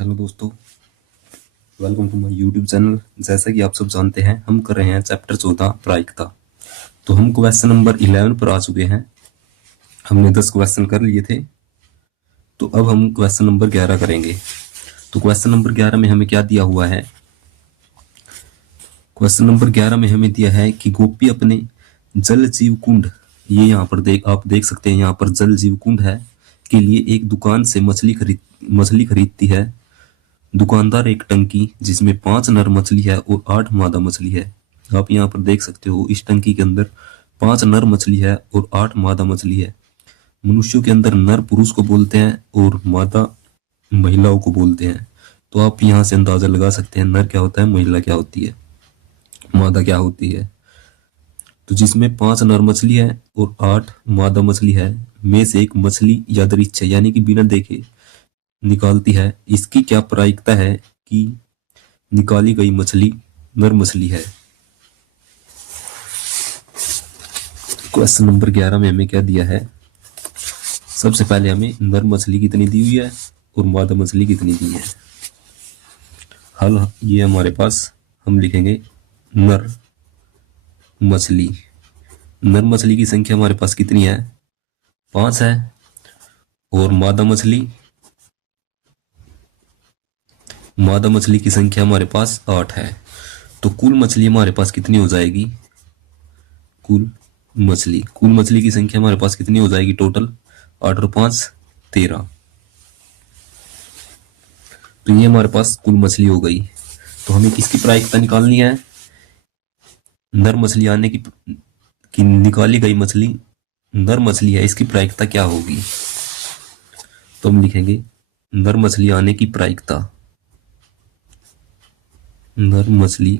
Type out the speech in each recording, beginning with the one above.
Hello दोस्तों, welcome to my YouTube channel. जैसा कि आप सब जानते हैं, हम कर रहे हैं चैप्टर 14 प्रायिकता। तो हम क्वेश्चन नंबर 11 पर आ चुके हैं। हमने 10 क्वेश्चन कर लिए थे, तो अब हम क्वेश्चन नंबर 11 करेंगे। तो क्वेश्चन नंबर 11 में हमें क्या दिया हुआ है? क्वेश्चन नंबर 11 में हमें दिया है कि गोपी अपने जल जीव कुंड, ये यहाँ पर आप देख सकते हैं, यहाँ पर जल जीव कुंड है, के लिए एक दुकान से मछली खरीदती है। दुकानदार एक टंकी जिसमें 5 नर मछली है और 8 मादा मछली है। आप यहाँ पर देख सकते हो, इस टंकी के अंदर 5 नर मछली है और 8 मादा मछली है। मनुष्यों के अंदर नर पुरुष को बोलते हैं और मादा महिलाओं को बोलते हैं। तो आप यहाँ से अंदाजा लगा सकते हैं, नर क्या होता है, महिला क्या होती है, मादा क्या होती है। तो जिसमें 5 नर मछली है और 8 मादा मछली है, में से एक मछली यादृच्छा यानी कि बिना देखे निकालती है। इसकी क्या प्रायिकता है कि निकाली गई मछली नर मछली है? क्वेश्चन नंबर 11 में हमें क्या दिया है? सबसे पहले हमें नर मछली कितनी दी हुई है और मादा मछली कितनी दी है। हल ये हमारे पास, हम लिखेंगे नर मछली। नर मछली की संख्या हमारे पास कितनी है? 5 है। और मादा मछली की संख्या हमारे पास 8 है। तो कुल मछली हमारे पास कितनी हो जाएगी? कुल मछली की संख्या हमारे पास कितनी हो जाएगी टोटल? 8 और 5 13। तो ये हमारे पास कुल मछली हो गई। तो हमें किसकी प्रायिकता निकालनी है? नर मछली आने की निकाली गई मछली नर मछली है, इसकी प्रायिकता क्या होगी? तो हम लिखेंगे नर मछली आने की प्रायिकता। नर मछली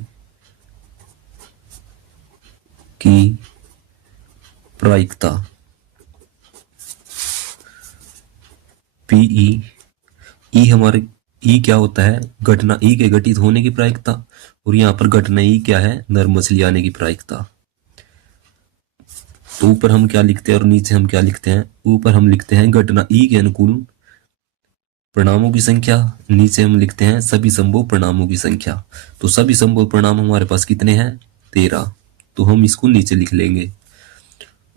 की प्रायिकता पीई। ई हमारे ई क्या होता है? घटना ई के घटित होने की प्रायिकता। और यहाँ पर घटना ई क्या है? नर मछली आने की प्रायिकता। तो ऊपर हम क्या लिखते हैं और नीचे हम क्या लिखते हैं? ऊपर हम लिखते हैं घटना ई के अनुकूल परिणामों की संख्या, नीचे हम लिखते हैं सभी संभव परिणामों की संख्या। तो सभी संभव परिणाम हमारे पास कितने हैं? 13। तो हम इसको नीचे लिख लेंगे।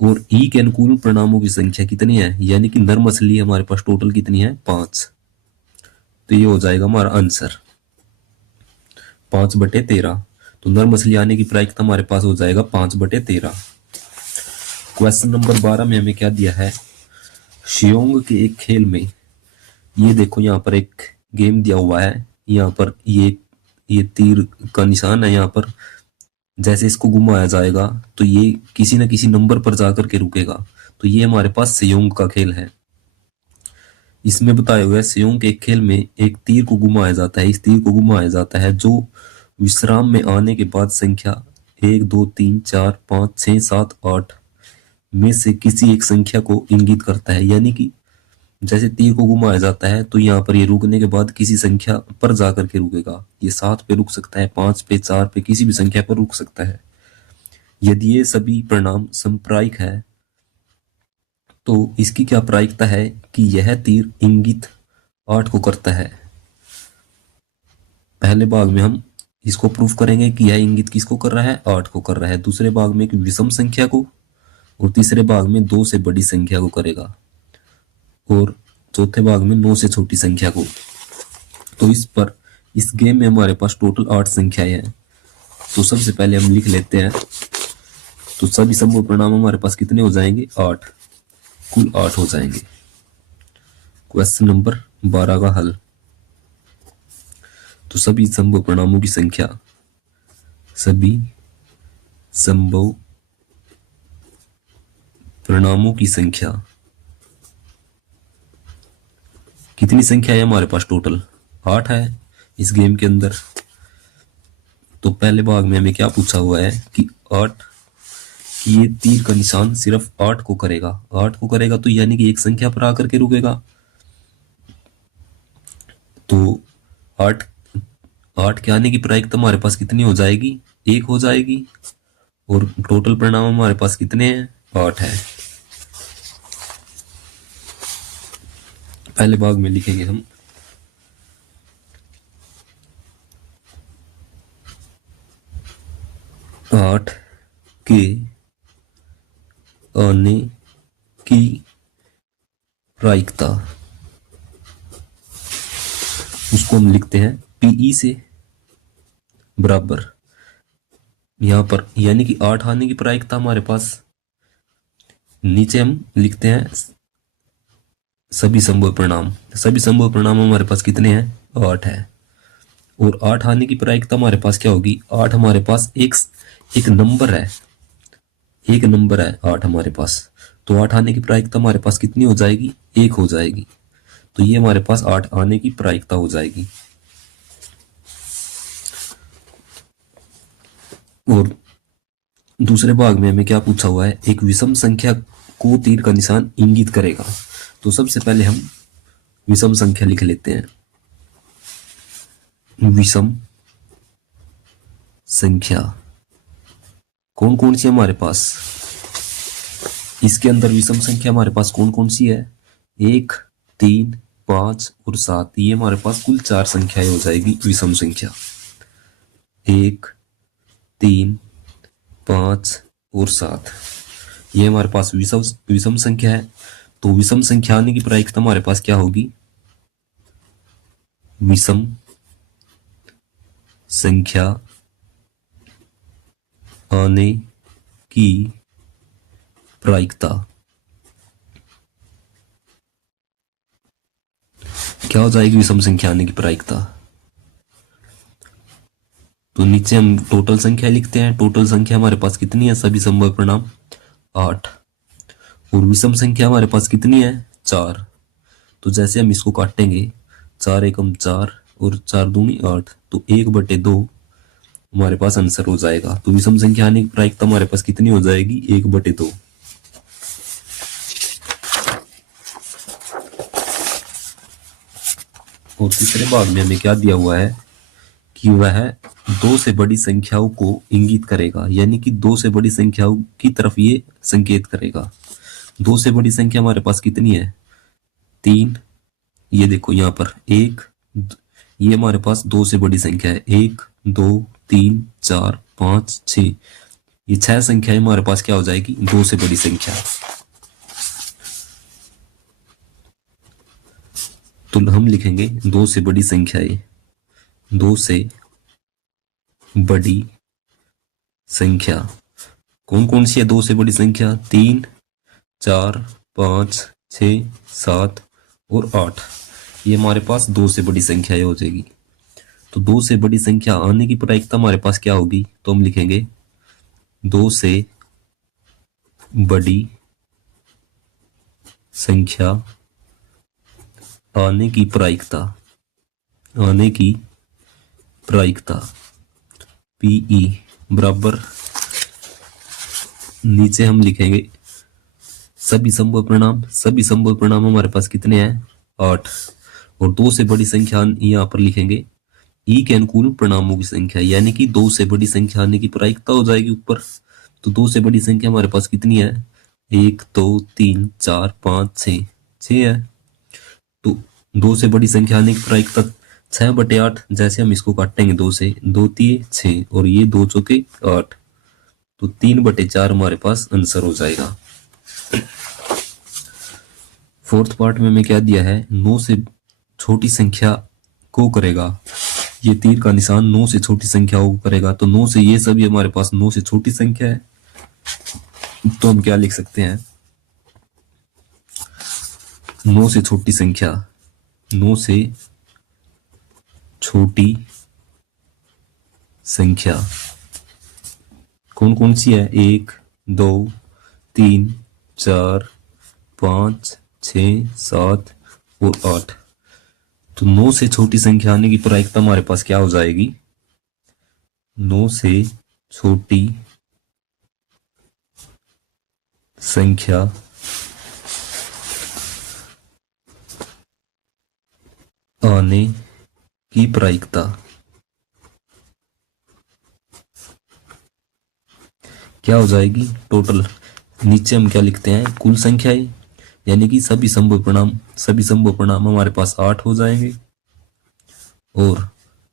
और ई के अनुकूल परिणामों की संख्या कितनी है, यानी कि नर मछली हमारे पास टोटल कितनी है? 5। तो ये हो जाएगा हमारा आंसर 5/13। तो नर मछली आने की प्रायिकता हमारे पास हो जाएगा 5/13। क्वेश्चन नंबर 12 में हमें क्या दिया है? शियोंग के एक खेल में, ये देखो यहाँ पर एक गेम दिया हुआ है। यहाँ पर ये तीर का निशान है। यहाँ पर जैसे इसको घुमाया जाएगा तो ये किसी न किसी नंबर पर जाकर के रुकेगा। तो ये हमारे पास शियोंग का खेल है। इसमें बताया हुआ है शियोंग के एक खेल में एक तीर को घुमाया जाता है। इस तीर को घुमाया जाता है जो विश्राम में आने के बाद संख्या 1 2 3 4 5 6 7 8 में से किसी एक संख्या को इंगित करता है। यानी कि जैसे तीर को घुमाया जाता है तो यहाँ पर ये रुकने के बाद किसी संख्या पर जाकर के रुकेगा। ये 7 पे रुक सकता है, 5 पे, 4 पे, किसी भी संख्या पर रुक सकता है। यदि ये सभी परिणाम समप्रायिक है तो इसकी क्या प्रायिकता है कि यह तीर इंगित 8 को करता है। पहले भाग में हम इसको प्रूफ करेंगे कि यह इंगित किसको कर रहा है? 8 को कर रहा है। दूसरे भाग में एक विषम संख्या को, और तीसरे भाग में 2 से बड़ी संख्या को करेगा, और चौथे भाग में 9 से छोटी संख्या को। तो इस गेम में हमारे पास टोटल 8 संख्याएं हैं। तो सबसे पहले हम लिख लेते हैं। तो सभी संभव परिणाम हमारे पास कितने हो जाएंगे? 8। कुल 8 हो जाएंगे। क्वेश्चन नंबर 12 का हल। तो सभी संभव परिणामों की संख्या, सभी संभव परिणामों की संख्या कितनी संख्या है हमारे पास? टोटल 8 है इस गेम के अंदर। तो पहले भाग में हमें क्या पूछा हुआ है कि 8, ये तीर का निशान सिर्फ 8 को करेगा। 8 को करेगा तो यानी कि एक संख्या पर आकर के रुकेगा। तो 8 के आने की प्रायिकता हमारे पास कितनी हो जाएगी? 1 हो जाएगी। और टोटल परिणाम हमारे पास कितने हैं? 8 है। पहले भाग में लिखेंगे हम के आने की प्रायिकता, उसको हम लिखते हैं पीई से बराबर, यहां पर यानी कि 8 आने की प्रायिकता हमारे पास, नीचे हम लिखते हैं सभी संभव परिणाम। सभी संभव परिणाम हमारे पास कितने हैं, 8 है। और 8 आने की प्रायिकता हमारे पास क्या होगी, 8 हमारे पास एक नंबर है, एक नंबर है 8 हमारे पास, तो 8 आने की प्रायिकता हमारे पास कितनी हो जाएगी, 1 हो जाएगी। तो ये हमारे पास 8 आने की प्रायिकता हो जाएगी। और दूसरे भाग में हमें क्या पूछा हुआ है, एक विषम संख्या को तीर का निशान इंगित करेगा। तो सबसे पहले हम विषम संख्या लिख लेते हैं। विषम संख्या कौन कौन सी हमारे पास, इसके अंदर विषम संख्या हमारे पास कौन कौन सी है, 1, 3, 5 और 7, ये हमारे पास कुल 4 संख्याएं हो जाएगी विषम संख्या। 1, 3, 5 और 7, ये हमारे पास विषम संख्या है। तो विषम संख्या आने की प्रायिकता हमारे पास क्या होगी, विषम संख्या आने की प्रायिकता क्या हो जाएगी, विषम संख्या आने की प्रायिकता। तो नीचे हम टोटल संख्या लिखते हैं। टोटल संख्या हमारे पास कितनी है, सभी संभव परिणाम 8, और विषम संख्या हमारे पास कितनी है, 4। तो जैसे हम इसको काटेंगे, 4 एकम 4 और 4 दूनी 8, तो 1/2 हमारे पास आंसर हो जाएगा। तो विषम संख्या आने की प्रायिकता हमारे पास कितनी हो जाएगी, 1/2। और तीसरे भाग में हमें क्या दिया हुआ है कि वह 2 से बड़ी संख्याओं को इंगित करेगा, यानी कि 2 से बड़ी संख्याओं की तरफ ये संकेत करेगा। 2 से बड़ी संख्या हमारे पास कितनी है, 3, ये देखो यहाँ पर 1, ये हमारे पास 2 से बड़ी संख्या है, 1, 2, 3, 4, 5, 6, ये 6 संख्याएं हमारे पास क्या हो जाएगी, 2 से बड़ी संख्या। तो हम लिखेंगे 2 से बड़ी संख्याएं, 2 से बड़ी संख्या कौन कौन सी है, 2 से बड़ी संख्या 3, 4, 5, 6, 7 और 8, ये हमारे पास 2 से बड़ी संख्या हो जाएगी। तो 2 से बड़ी संख्या आने की प्रायिकता हमारे पास क्या होगी, तो हम लिखेंगे 2 से बड़ी संख्या आने की प्रायिकता, आने की प्रायिकता पीई बराबर, नीचे हम लिखेंगे सभी संभव परिणाम। सभी संभव परिणाम हमारे पास कितने हैं, 8, और 2 से बड़ी संख्या यहाँ पर लिखेंगे ई के अनुकूल परिणामों की संख्या, यानी कि 2 से बड़ी संख्या आने की प्रायिकता हो जाएगी ऊपर। तो 2 से बड़ी संख्या हमारे पास कितनी है, 1, 2, 3, 4, 5, 6, 6 है। तो 2 से बड़ी संख्या आने की प्रायिकता 6/8, जैसे हम इसको काटेंगे 2 से, 2 3 6 और ये 2 चौके 8, तो 3/4 हमारे पास आंसर हो जाएगा। फोर्थ पार्ट में हमें क्या दिया है, 9 से छोटी संख्या को करेगा, ये तीर का निशान 9 से छोटी संख्याओं को करेगा। तो 9 से ये सभी हमारे पास 9 से छोटी संख्या है, तो हम क्या लिख सकते हैं, 9 से छोटी संख्या, 9 से छोटी संख्या कौन कौन सी है, 1, 2, 3, 4, 5, 6, 7 और 8। तो 9 से छोटी संख्या आने की प्रायिकता हमारे पास क्या हो जाएगी, 9 से छोटी संख्या आने की प्रायिकता क्या हो जाएगी, टोटल। नीचे हम क्या लिखते हैं, कुल संख्याएं, यानी कि सभी संभव परिणाम हमारे पास 8 हो जाएंगे। और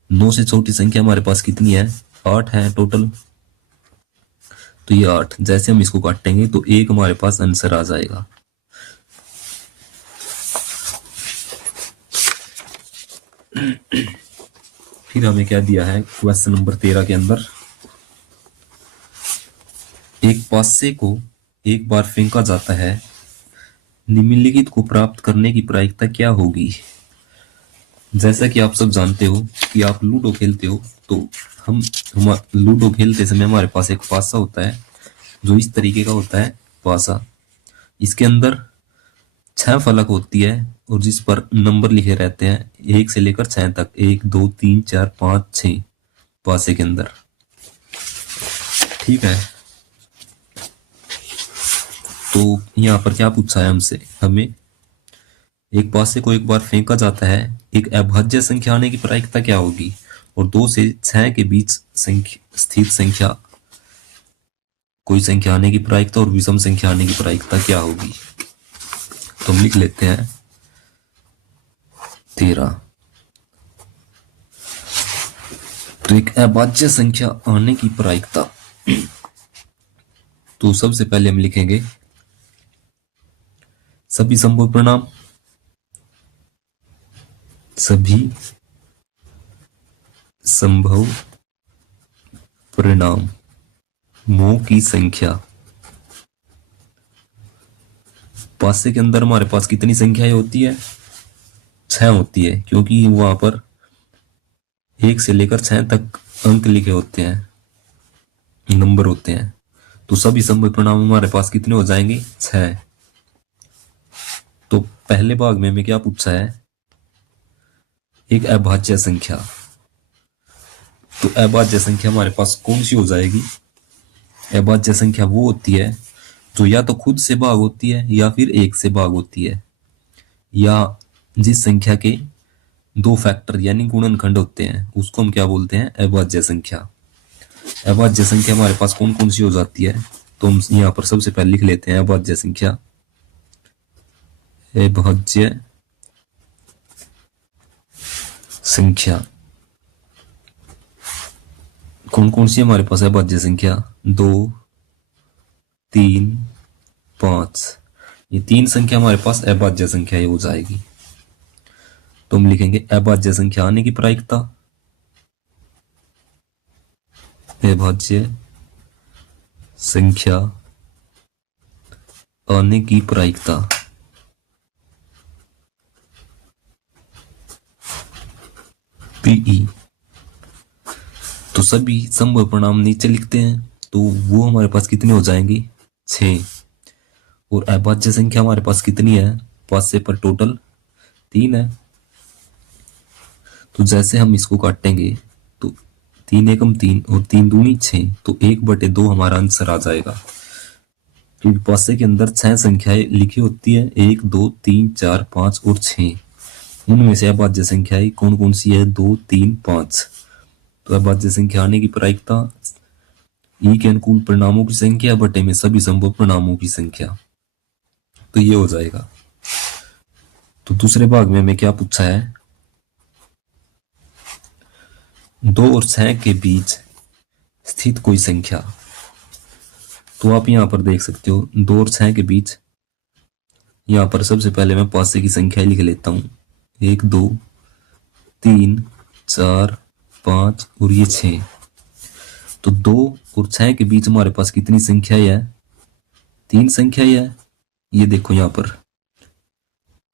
9 से छोटी संख्या हमारे पास कितनी है, 8 है टोटल। तो ये 8, जैसे हम इसको काटेंगे तो 1 हमारे पास आंसर आ जाएगा। फिर हमें क्या दिया है क्वेश्चन नंबर 13 के अंदर, एक पासे को एक बार फेंका जाता है, निम्नलिखित को प्राप्त करने की प्रायिकता क्या होगी। जैसा कि आप सब जानते हो कि आप लूडो खेलते हो, तो हम लूडो खेलते समय हमारे पास एक पासा होता है जो इस तरीके का होता है पासा। इसके अंदर 6 फलक होती है और जिस पर नंबर लिखे रहते हैं 1 से लेकर 6 तक, 1 2 3 4 5 6 पासे के अंदर। ठीक है, तो यहाँ पर क्या पूछा है हमसे, हमें एक पासे को एक बार फेंका जाता है, एक अभाज्य संख्या आने की प्रायिकता क्या होगी, और 2 से 6 के बीच स्थित संख्या, कोई संख्या आने की प्रायिकता और विषम संख्या आने की प्रायिकता क्या होगी। तो हम लिख लेते हैं 13। तो एक अभाज्य संख्या आने की प्रायिकता, तो सबसे पहले हम लिखेंगे सभी संभव परिणाम, सभी संभव परिणामों की संख्या। पासे के अंदर हमारे पास कितनी संख्याएं होती है, 6 होती है, क्योंकि वहां पर 1 से लेकर 6 तक अंक लिखे होते हैं, नंबर होते हैं। तो सभी संभव परिणाम हमारे पास कितने हो जाएंगे, 6। तो पहले भाग में हमें क्या पूछा है, एक अभाज्य संख्या। तो अभाज्य संख्या हमारे पास कौन सी हो जाएगी, अभाज्य संख्या वो होती है जो या तो खुद से भाग होती है या फिर 1 से भाग होती है, या जिस संख्या के 2 फैक्टर यानी गुणनखंड होते हैं उसको हम क्या बोलते हैं, अभाज्य संख्या। अभाज्य संख्या हमारे पास कौन कौन सी हो जाती है, तो हम यहाँ पर सबसे पहले लिख लेते हैं अभाज्य संख्या। अभाज्य संख्या कौन कौन सी हमारे पास अभाज्य संख्या, 2 3 5, ये 3 संख्या हमारे पास अभाज्य संख्या हो जाएगी। तो हम लिखेंगे अभाज्य संख्या आने की प्रायिकता, अभाज्य संख्या आने की प्रायिकता, पीई। तो सभी संभव परिणाम नीचे लिखते हैं, तो वो हमारे पास कितने हो जाएंगे, 6। और अभाज्य संख्या हमारे पास कितनी है, पासे पर टोटल 3 है। तो जैसे हम इसको काटेंगे तो 3 एकम 3 और 3 दूनी 6, तो 1/2 हमारा आंसर आ जाएगा। क्योंकि पासे के अंदर 6 संख्याएं लिखी होती है, 1 2 3 4 5 और 6। उनमें से अभाज्य संख्याएं कौन कौन सी है, 2 3 5। तो अभाज्य संख्या आने की प्रायिकता ई के अनुकूल परिणामों की संख्या बटे में सभी संभव परिणामों की संख्या, तो ये हो जाएगा। तो दूसरे भाग में हमें क्या पूछा है, 2 और 6 के बीच स्थित कोई संख्या। तो आप यहां पर देख सकते हो 2 और 6 के बीच, यहां पर सबसे पहले मैं पासे की संख्या लिख लेता हूं, 1 2 3 4 5 और ये 6। तो 2 और 6 के बीच हमारे पास कितनी संख्याएं है, 3 संख्याएं है। ये देखो यहां पर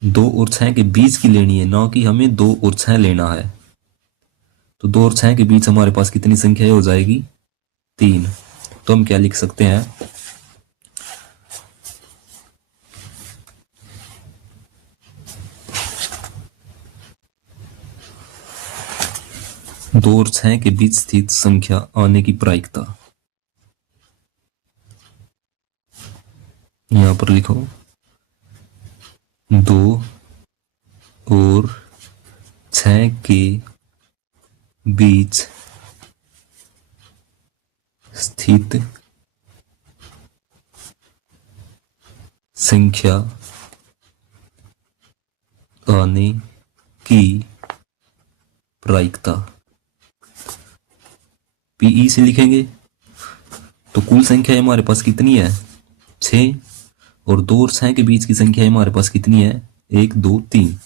2 और 6 के बीच की लेनी है, ना कि हमें 2 और 6 लेना है। तो 2 और 6 के बीच हमारे पास कितनी संख्याएं हो जाएगी, 3। तो हम क्या लिख सकते हैं, 2 और 6 के बीच स्थित संख्या आने की प्रायिकता, यहां पर लिखो 2 और 6 के बीच स्थित संख्या आने की प्रायिकता, पीई से लिखेंगे। तो कुल संख्या हमारे पास कितनी है? 6। और 2 और 6 के बीच की संख्या हमारे पास कितनी है? 1 2 3।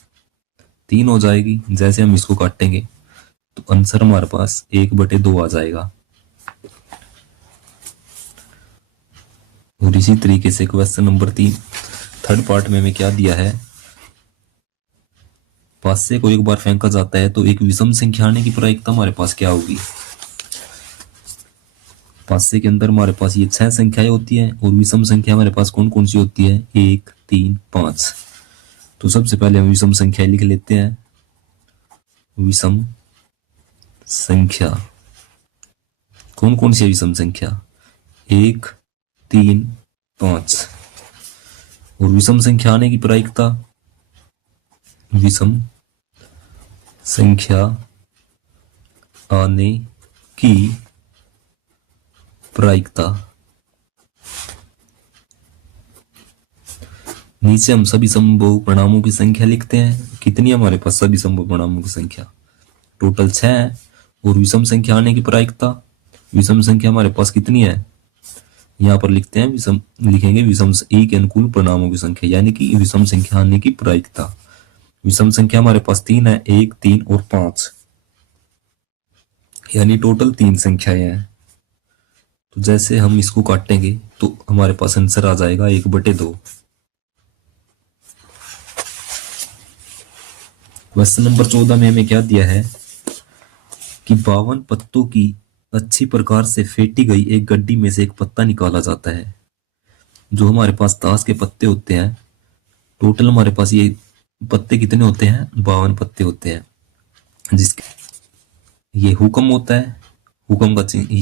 3 हो जाएगी जैसे हम इसको काटेंगे, तो आंसर हमारे पास 1/2 आ जाएगा। और इसी तरीके से क्वेश्चन नंबर 3 थर्ड पार्ट में हमें क्या दिया है? पासे को एक बार फेंका जाता है तो एक विषम संख्या आने की प्रायिकता हमारे पास क्या होगी? पासे के अंदर हमारे पास ये 6 संख्याएं होती हैं और विषम संख्या हमारे पास कौन कौन सी होती है? 1 3 5। तो सबसे पहले हम विषम संख्या लिख लेते हैं। विषम संख्या कौन कौन सी है? विषम संख्या 1 3 5। और विषम संख्या आने की प्रायिकता, विषम संख्या आने की प्रायिकता, नीचे हम सभी संभव परिणामों की संख्या लिखते हैं। कितनी हमारे पास सभी संभव परिणामों की संख्या? टोटल 6 है। और विषम संख्या आने की प्रायिकता, विषम संख्या हमारे पास कितनी है? यहाँ पर लिखते हैं विषम, लिखेंगे विषम ए के अनुकूल परिणामों की संख्या, यानी कि विषम संख्या आने की प्रायिकता। विषम संख्या हमारे पास 3 है, 1 3 और 5, यानी टोटल 3 संख्याएं हैं। तो जैसे हम इसको काटेंगे तो हमारे पास आंसर आ जाएगा 1/2। क्वेश्चन नंबर 14 में हमें क्या दिया है कि 52 पत्तों की अच्छी प्रकार से फेंटी गई एक गड्डी में से एक पत्ता निकाला जाता है। जो हमारे पास ताश के पत्ते होते हैं, टोटल हमारे पास ये पत्ते कितने होते हैं? 52 पत्ते होते हैं। जिसके ये हुक्म होता है, हुक्म का चिन्ह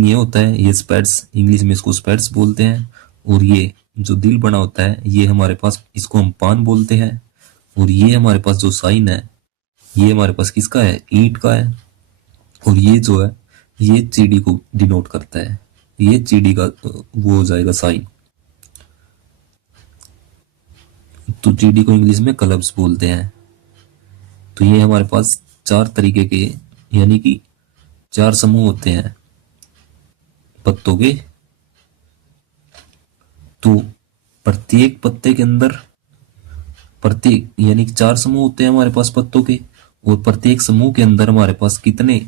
ये होता है, ये स्पैड्स, इंग्लिश में इसको स्पैड्स बोलते हैं। और ये जो दिल बना होता है ये हमारे पास, इसको हम पान बोलते हैं। और ये हमारे पास जो साइन है ये हमारे पास किसका है? ईंट का है। और ये जो है ये चीडी को डिनोट करता है, ये चीडी का वो हो जाएगा साइन। तो चीडी को इंग्लिश में क्लब्स बोलते हैं। तो ये हमारे पास 4 तरीके के, यानी कि 4 समूह होते हैं पत्तों के। तो प्रत्येक पत्ते के अंदर प्रत्येक, यानी कि 4 समूह होते हैं हमारे पास पत्तों के। और प्रत्येक समूह के अंदर हमारे पास कितने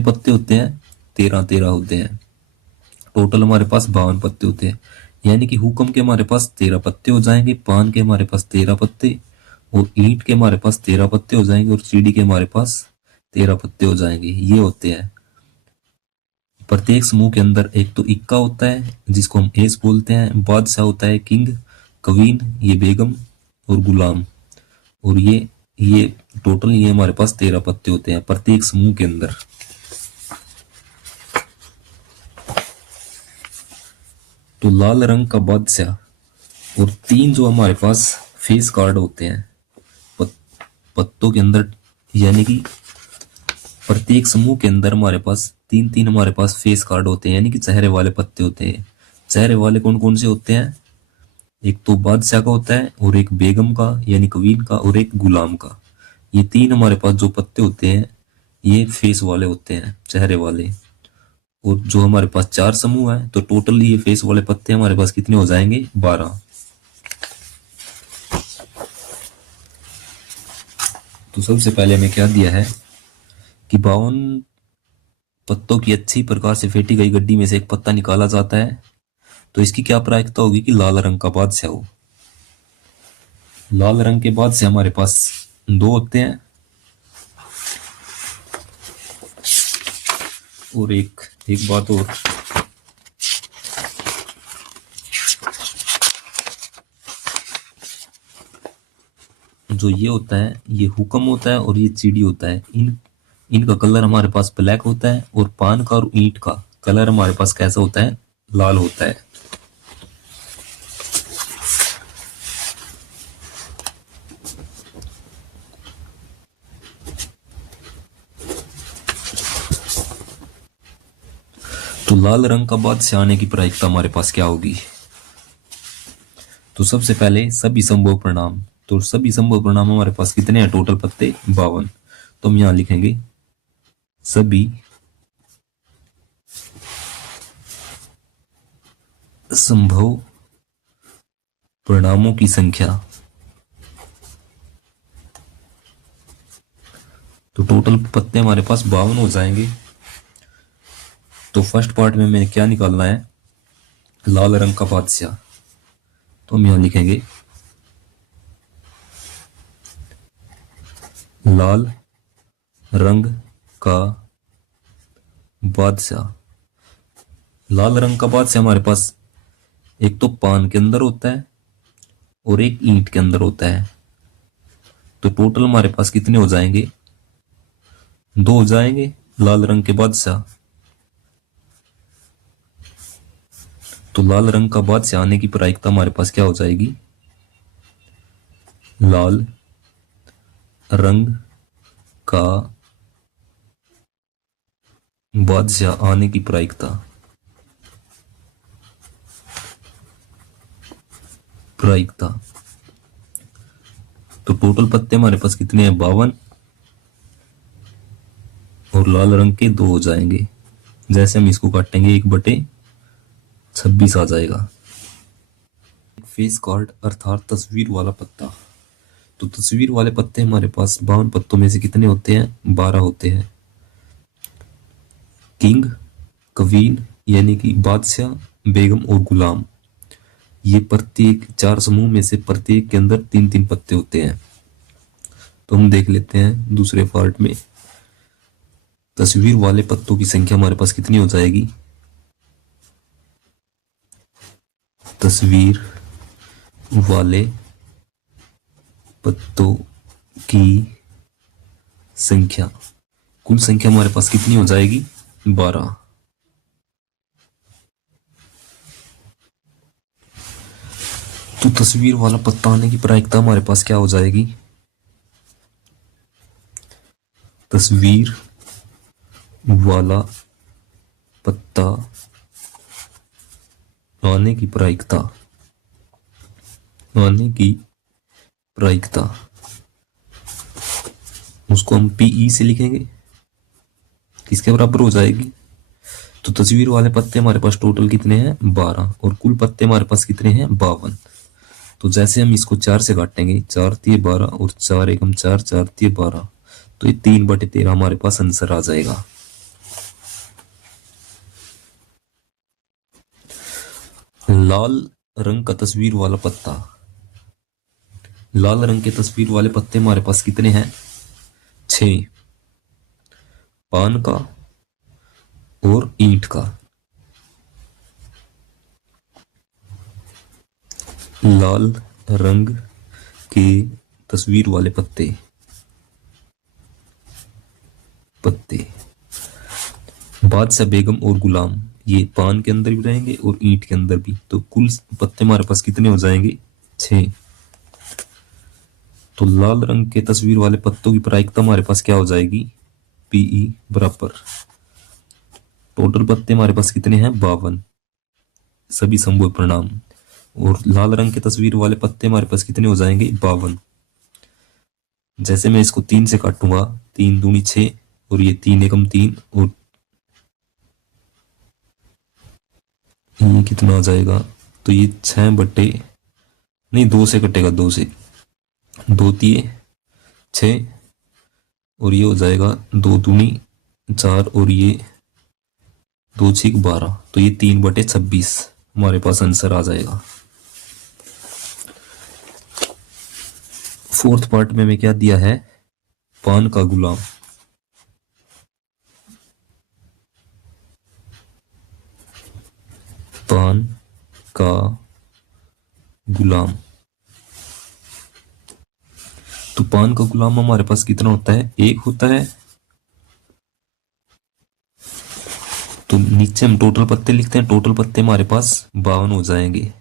पत्ते होते हैं? 13 होते हैं। टोटल हमारे पास 52 पत्ते होते हैं। यानी कि हुक्म के हमारे पास 13 पत्ते हो जाएंगे, पान के हमारे पास 13 पत्ते, और ईंट के हमारे पास 13 पत्ते हो जाएंगे, और चीड़ी के हमारे पास 13 पत्ते हो जाएंगे। ये होते हैं प्रत्येक समूह के अंदर। एक तो इक्का होता है जिसको हम एस बोलते हैं, बादशाह होता है किंग, कवीन ये बेगम, और गुलाम। और ये टोटल ये हमारे पास 13 पत्ते होते हैं प्रत्येक समूह के अंदर। तो लाल रंग का बादशाह और 3 जो हमारे पास फेस कार्ड होते हैं पत्तों के अंदर, यानी कि प्रत्येक समूह के अंदर हमारे पास 3 हमारे पास फेस कार्ड होते हैं, यानी कि चेहरे वाले पत्ते होते हैं। चेहरे वाले कौन कौन से होते हैं? एक तो बादशाह का होता है, और एक बेगम का यानी कवीन का, और एक गुलाम का। ये 3 हमारे पास जो पत्ते होते हैं ये फेस वाले होते हैं, चेहरे वाले। और जो हमारे पास 4 समूह है तो टोटल ये फेस वाले पत्ते हमारे पास कितने हो जाएंगे? 12। तो सबसे पहले हमें क्या दिया है कि 52 पत्तों की अच्छी प्रकार से फेंटी गई गड्डी में से एक पत्ता निकाला जाता है। तो इसकी क्या प्रायिकता होगी कि लाल रंग का बादशाह हो। लाल रंग के बाद से हमारे पास 2 होते हैं, और एक बात और, जो ये होता है ये हुक्म होता है और ये चीड़ी होता है। इनका कलर हमारे पास ब्लैक होता है, और पान का और ईंट का कलर हमारे पास कैसा होता है? लाल होता है। तो लाल रंग का बादशाह आने की प्रायिकता हमारे पास क्या होगी? तो सबसे पहले सभी संभव परिणाम। तो सभी संभव परिणाम हमारे पास कितने हैं? टोटल पत्ते 52। तो हम यहां लिखेंगे सभी संभव परिणामों की संख्या। तो टोटल पत्ते हमारे पास 52 हो जाएंगे। तो फर्स्ट पार्ट में हमें क्या निकालना है, लाल रंग का बादशाह। तो हम यहां लिखेंगे लाल रंग का बादशाह। लाल रंग का बादशाह हमारे पास एक तो पान के अंदर होता है और एक ईंट के अंदर होता है। तो टोटल हमारे पास कितने हो जाएंगे, 2 हो जाएंगे लाल रंग के बादशाह। तो लाल रंग का बादशाह आने की प्रायिकता हमारे पास क्या हो जाएगी, लाल रंग का बादशाह आने की प्रायिकता। तो टोटल पत्ते हमारे पास कितने हैं, 52, और लाल रंग के 2 हो जाएंगे। जैसे हम इसको काटेंगे 1/26 आ जाएगा। फेस कार्ड अर्थात तस्वीर वाला पत्ता। तो तस्वीर वाले पत्ते हमारे पास 52 पत्तों में से कितने होते हैं, 12 होते हैं। किंग, क्वीन यानी कि बादशाह, बेगम और गुलाम, ये प्रत्येक 4 समूह में से प्रत्येक के अंदर 3-3 पत्ते होते हैं। तो हम देख लेते हैं दूसरे पार्ट में तस्वीर वाले पत्तों की संख्या हमारे पास कितनी हो जाएगी। तस्वीर वाले पत्तों की संख्या, कुल संख्या हमारे पास कितनी हो जाएगी, 12। तो तस्वीर वाला पत्ता आने की प्रायिकता हमारे पास क्या हो जाएगी, तस्वीर वाला पत्ता आने की प्रायिकता, उसको हम पीई से लिखेंगे, किसके बराबर हो जाएगी। तो तस्वीर वाले पत्ते हमारे पास टोटल कितने हैं, 12, और कुल पत्ते हमारे पास कितने हैं, 52। तो जैसे हम इसको 4 से काटेंगे, 4×3 = 12 और 4×1 = 4, 4×3 = 12। तो ये 3/13 हमारे पास आंसर आ जाएगा। लाल रंग का तस्वीर वाला पत्ता। लाल रंग के तस्वीर वाले पत्ते हमारे पास कितने हैं, 6, पान का और ईंट का। लाल रंग के तस्वीर वाले पत्ते बादशाह, बेगम और गुलाम, ये पान के अंदर भी रहेंगे और ईंट के अंदर भी। तो कुल पत्ते हमारे पास कितने हो जाएंगे, 6। तो लाल रंग के तस्वीर वाले पत्तों की प्रायिकता हमारे पास क्या हो जाएगी, पीई बराबर, टोटल पत्ते हमारे पास कितने हैं, 52, सभी संभव परिणाम। और लाल रंग के तस्वीर वाले पत्ते हमारे पास कितने हो जाएंगे, 52। जैसे मैं इसको 3 से काटूंगा, 3 दूनी 6 और ये 3×1 = 3 और ये कितना आ जाएगा, तो ये 2 से कटेगा, 2 से 2×3 = 6 और ये हो जाएगा 2 दूनी 4 और ये 2×6 = 12। तो ये 3/26 हमारे पास आंसर आ जाएगा। फोर्थ पार्ट में हमें क्या दिया है, पान का गुलाम। पान का गुलाम। तो पान का गुलाम हमारे पास कितना होता है, 1 होता है। तो नीचे हम टोटल पत्ते लिखते हैं, टोटल पत्ते हमारे पास 52 हो जाएंगे।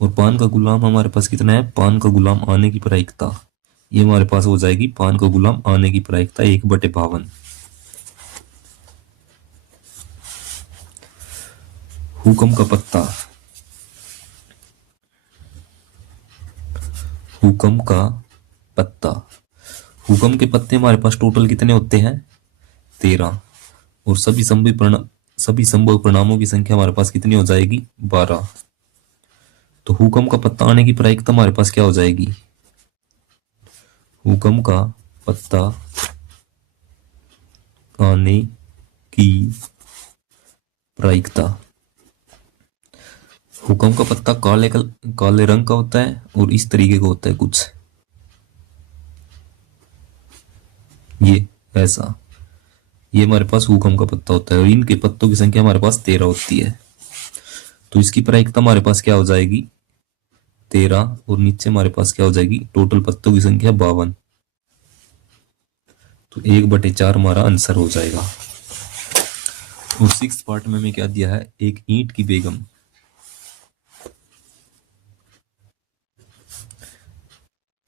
और पान का गुलाम हमारे पास कितना है, पान का गुलाम आने की प्रायिकता, ये हमारे पास हो जाएगी पान का गुलाम आने की प्रायिकता 1/52। हुक्म का पत्ता। हुक्म का पत्ता। हुक्म के पत्ते हमारे पास टोटल कितने होते हैं, 13, और सभी संभव परिणाम सभी संभव परिणामों की संख्या हमारे पास कितनी हो जाएगी? 12। तो हुक्म का पत्ता आने की प्रायिकता हमारे पास क्या हो जाएगी? हुक्म का पत्ता आने की प्रायिकता। हुक्म का पत्ता काले रंग का होता है और इस तरीके का होता है कुछ, ये ऐसा। ये हमारे पास हुक्म का पत्ता होता है और इनके पत्तों की संख्या हमारे पास 13 होती है। तो इसकी प्रायिकता हमारे पास क्या हो जाएगी? 13। और नीचे हमारे पास क्या हो जाएगी? टोटल पत्तों की संख्या 52। तो 1/4 हमारा आंसर हो जाएगा। और 6th पार्ट में हमें क्या दिया है? एक ईंट की बेगम।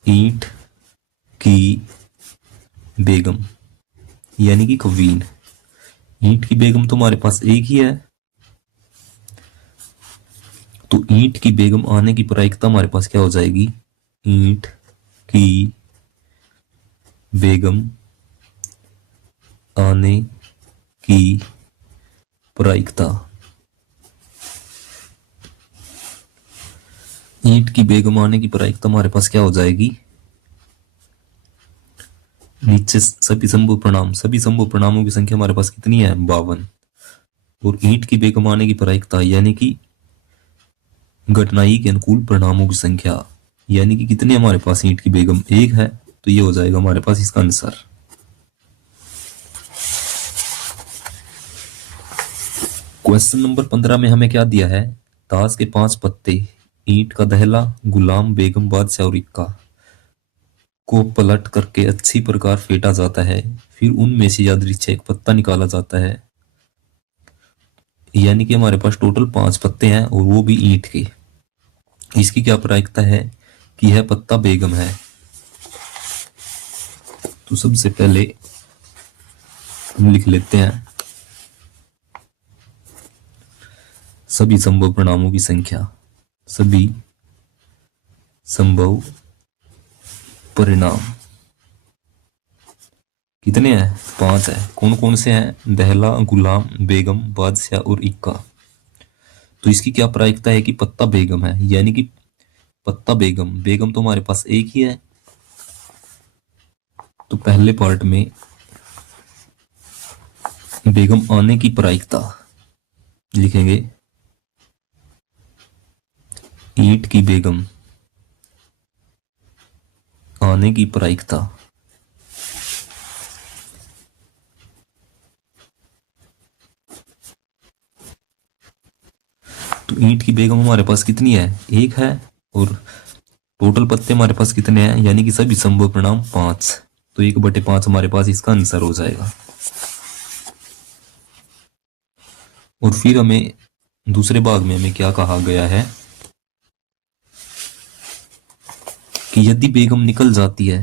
ईंट की बेगम यानी कि क्वीन। ईंट की बेगम तो हमारे पास एक ही है, तो ईंट की बेगम आने की प्रायिकता हमारे पास क्या हो जाएगी? ईंट की बेगम आने की प्रायिकता। ईंट की बेगम आने की प्रायिकता हमारे पास क्या हो जाएगी? नीचे सभी संभव परिणामों की संख्या हमारे पास कितनी है? 52। और ईंट की बेगम आने की प्रायिकता यानी कि घटनाई के अनुकूल परिणामों की संख्या, यानी कि कितने हमारे पास ईंट की बेगम? एक है। तो ये हो जाएगा हमारे पास इसका आंसर। क्वेश्चन नंबर 15 में हमें क्या दिया है? ताश के 5 पत्ते, ईंट का दहला, गुलाम, बेगम, बादशाह और इक्का को पलट करके अच्छी प्रकार फेंटा जाता है। फिर उनमें से यादृच्छिक एक पत्ता निकाला जाता है। यानी कि हमारे पास टोटल 5 पत्ते हैं और वो भी ईंट के। इसकी क्या प्रायिकता है कि यह पत्ता बेगम है? तो सबसे पहले हम लिख लेते हैं सभी संभव परिणामों की संख्या। सभी संभव परिणाम कितने हैं? 5 है। कौन कौन से हैं? दहला, गुलाम, बेगम, बादशाह और इक्का। तो इसकी क्या प्रायिकता है कि पत्ता बेगम है, यानी कि पत्ता बेगम तो हमारे पास एक ही है। तो पहले पार्ट में बेगम आने की प्रायिकता लिखेंगे, ईंट की बेगम आने की प्रायिकता। तो ईंट की बेगम हमारे पास कितनी है? एक है। और टोटल पत्ते हमारे पास कितने हैं? यानी कि सभी संभव परिणाम 5। तो 1/5 हमारे पास इसका आंसर हो जाएगा। और फिर हमें दूसरे भाग में हमें क्या कहा गया है कि यदि बेगम निकल जाती है।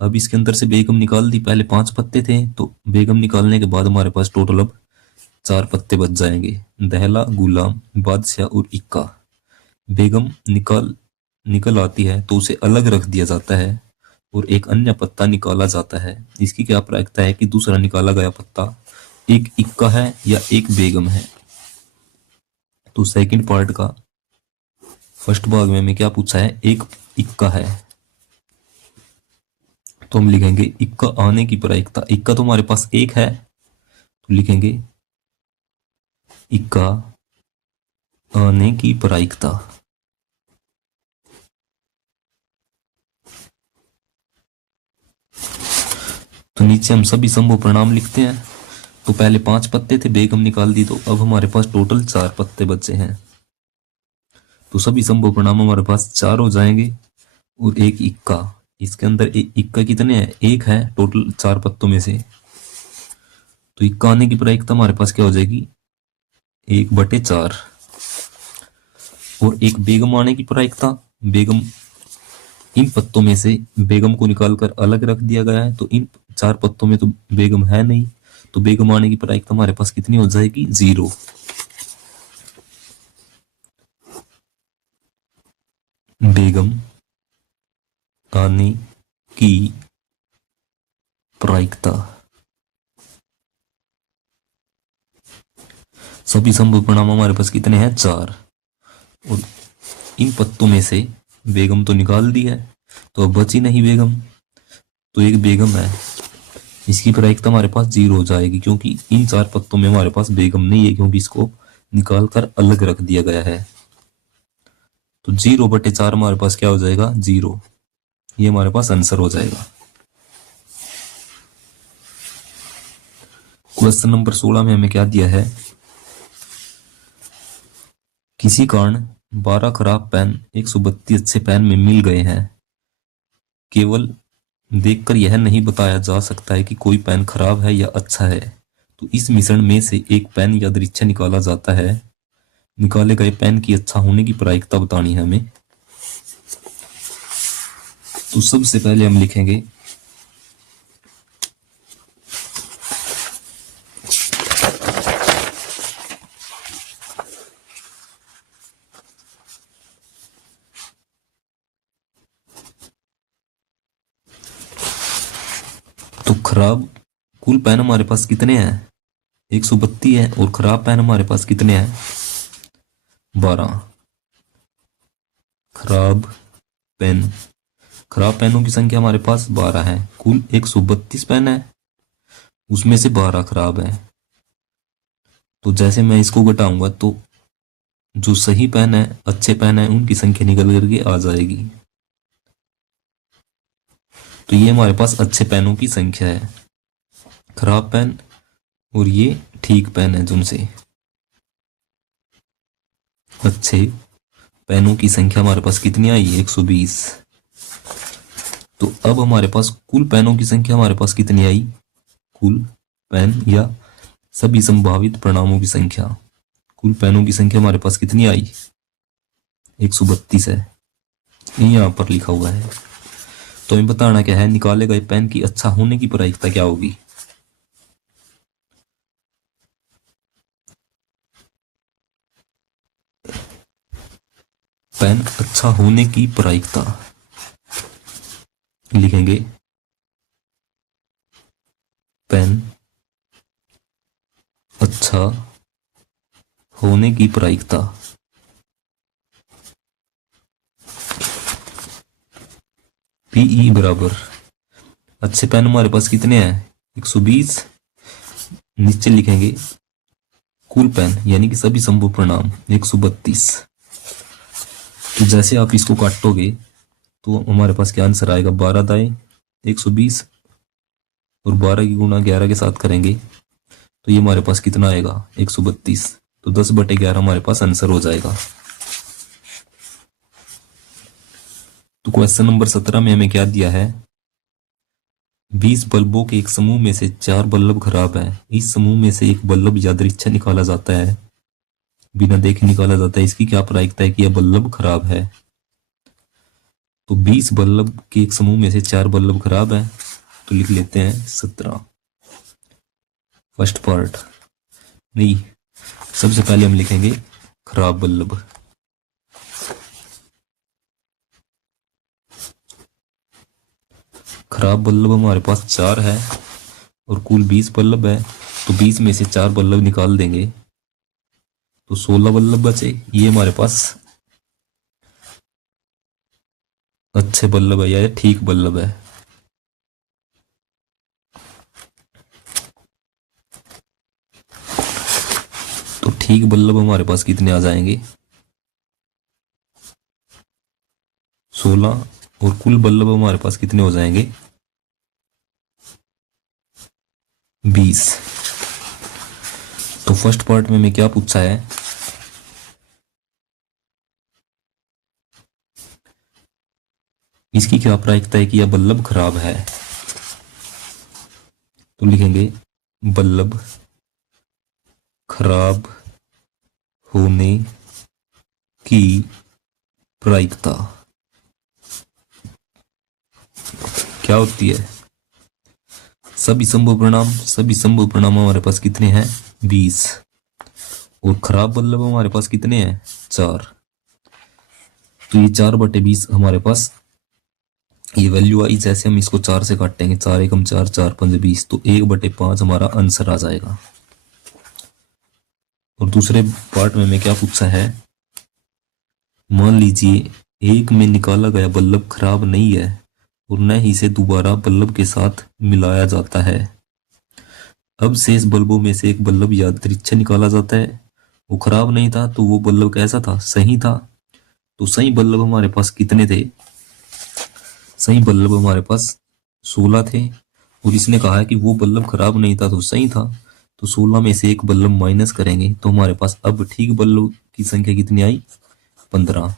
अब इसके अंदर से बेगम निकाल दी, पहले 5 पत्ते थे, तो बेगम निकालने के बाद हमारे पास टोटल अब 4 पत्ते बच जाएंगे। दहला, गुलाम, बादशाह और इक्का। बेगम निकल आती है तो उसे अलग रख दिया जाता है और एक अन्य पत्ता निकाला जाता है। इसकी क्या प्रायिकता है कि दूसरा निकाला गया पत्ता एक इक्का है या एक बेगम है? तो सेकंड पार्ट का फर्स्ट भाग में हमें क्या पूछा है? एक इक्का है, तो हम लिखेंगे इक्का आने की प्रायिकता। इक्का तो हमारे पास एक है, तो लिखेंगे इक्का आने की प्रायिकता। तो नीचे हम सभी संभव परिणाम लिखते हैं। तो पहले 5 पत्ते थे, बेगम निकाल दी, तो अब हमारे पास टोटल 4 पत्ते बचे हैं। तो सभी संभव परिणाम हमारे पास 4 हो जाएंगे और एक इक्का। इसके अंदर इक्का कितने हैं? एक है टोटल 4 पत्तों में से। तो इक्का आने की प्रायिकता हमारे पास क्या हो जाएगी? 1/4। और एक बेगम आने की प्रायिकता, बेगम इन पत्तों में से बेगम को निकालकर अलग रख दिया गया है, तो इन 4 पत्तों में तो बेगम है नहीं, तो बेगम आने की प्रायिकता हमारे पास कितनी हो जाएगी? 0। बेगम आने की प्रायिकता। सभी संभव परिणाम हमारे पास कितने हैं? 4। और इन पत्तों में से बेगम तो निकाल दी है, तो अब बची नहीं बेगम, तो एक बेगम है, इसकी प्रायिकता हमारे पास 0 हो जाएगी, क्योंकि इन 4 पत्तों में हमारे पास बेगम नहीं है, क्योंकि इसको निकाल कर अलग रख दिया गया है। तो 0/4 हमारे पास क्या हो जाएगा? 0। ये हमारे पास आंसर हो जाएगा। क्वेश्चन नंबर 16 में हमें क्या दिया है? किसी कारण 12 खराब पेन 132 अच्छे पेन में मिल गए हैं। केवल देखकर यह नहीं बताया जा सकता है कि कोई पेन खराब है या अच्छा है, तो इस मिश्रण में से एक पेन यादृच्छिक निकाला जाता है। निकाले गए पेन की अच्छा होने की प्रायिकता बतानी है हमें। तो सबसे पहले हम लिखेंगे तो खराब कुल पेन हमारे पास कितने हैं? 132 है, और खराब पेन हमारे पास कितने हैं? 12। खराब पेनों की संख्या हमारे पास 12 है। कुल 132 पेन है, उसमें से 12 खराब है। तो जैसे मैं इसको घटाऊंगा तो जो सही पेन है, अच्छे पेन है, उनकी संख्या निकल करके आ जाएगी। तो ये हमारे पास अच्छे पेनों की संख्या है, खराब पेन और ये ठीक पेन है। जिनसे अच्छे पेनों की संख्या हमारे पास कितनी आई? 120। तो अब हमारे पास कुल पेनों की संख्या हमारे पास कितनी आई? कुल पेन या सभी संभावित परिणामों की संख्या, कुल पेनों की संख्या हमारे पास कितनी आई? 132 है, ये यहां पर लिखा हुआ है। तो हमें बताना क्या है? निकाले गए पेन की अच्छा होने की प्रायिकता क्या होगी? पेन अच्छा होने की प्रायिकता लिखेंगे पेन अच्छा होने की प्रायिकता पीई बराबर, अच्छे पेन हमारे पास कितने हैं? 120। नीचे लिखेंगे कुल पेन यानी कि सभी संभव परिणाम 132। तो जैसे आप इसको काटोगे तो हमारे पास क्या आंसर आएगा? 12 दाएं 120 और 12 की गुणा 11 के साथ करेंगे तो ये हमारे पास कितना आएगा? 132। तो 10/11 हमारे पास आंसर हो जाएगा। तो क्वेश्चन नंबर 17 में हमें क्या दिया है? 20 बल्बों के एक समूह में से 4 बल्ब खराब है। इस समूह में से एक बल्ब यादृच्छिक निकाला जाता है, बिना देखे निकाला जाता है। इसकी क्या प्रायिकता है कि यह बल्ब खराब है? तो 20 बल्ब के एक समूह में से 4 बल्ब खराब है, तो लिख लेते हैं 17 फर्स्ट पार्ट। नहीं, सबसे पहले हम लिखेंगे खराब बल्ब। खराब बल्ब हमारे पास 4 है और कुल 20 बल्ब है, तो 20 में से 4 बल्ब निकाल देंगे तो 16 बल्ब बचे। ये हमारे पास अच्छे बल्ब है या ये ठीक बल्ब है। तो ठीक बल्ब हमारे पास कितने आ जाएंगे? 16। और कुल बल्ब हमारे पास कितने हो जाएंगे? 20। तो फर्स्ट पार्ट में हमें क्या पूछा है? इसकी क्या प्रायिकता है कि यह बल्ब खराब है? तो लिखेंगे बल्ब खराब होने की प्रायिकता क्या होती है? सभी संभव परिणाम हमारे पास कितने हैं? 20। और खराब बल्ब हमारे पास कितने हैं? 4। तो ये 4/20 हमारे पास ये वैल्यू आई। जैसे हम इसको 4 से काटेंगे, 4 एकम 4, 4 पंज 20, तो 1/5 हमारा आंसर आ जाएगा। और दूसरे पार्ट में हमें क्या पूछा है, मान लीजिए एक में निकाला गया बल्ब खराब नहीं है और न ही इसे दोबारा बल्ब के साथ मिलाया जाता है। अब शेष बल्बों में से एक बल्ब यादृच्छिक निकाला जाता है। वो खराब नहीं था तो वो बल्ब कैसा था, सही था। तो सही बल्ब हमारे पास कितने थे, सही बल्ब हमारे पास 16 थे। और इसने कहा है कि वो बल्ब खराब नहीं था तो सही था। तो 16 में से एक बल्ब माइनस करेंगे तो हमारे पास अब ठीक बल्ब की संख्या कितनी आई, 15।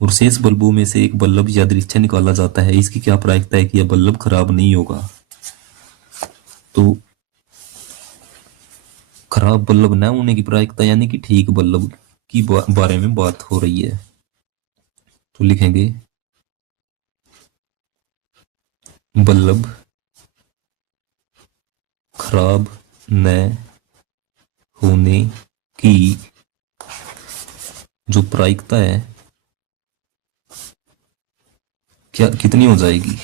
और शेष बल्बों में से एक बल्ब यादृच्छिक निकाला जाता है, इसकी क्या प्रायिकता है कि यह बल्ब खराब नहीं होगा। तो खराब बल्ब न होने की प्रायिकता यानी कि ठीक बल्ब की बारे में बात हो रही है। तो लिखेंगे बल्ब खराब न होने की जो प्रायिकता है क्या कितनी हो जाएगी।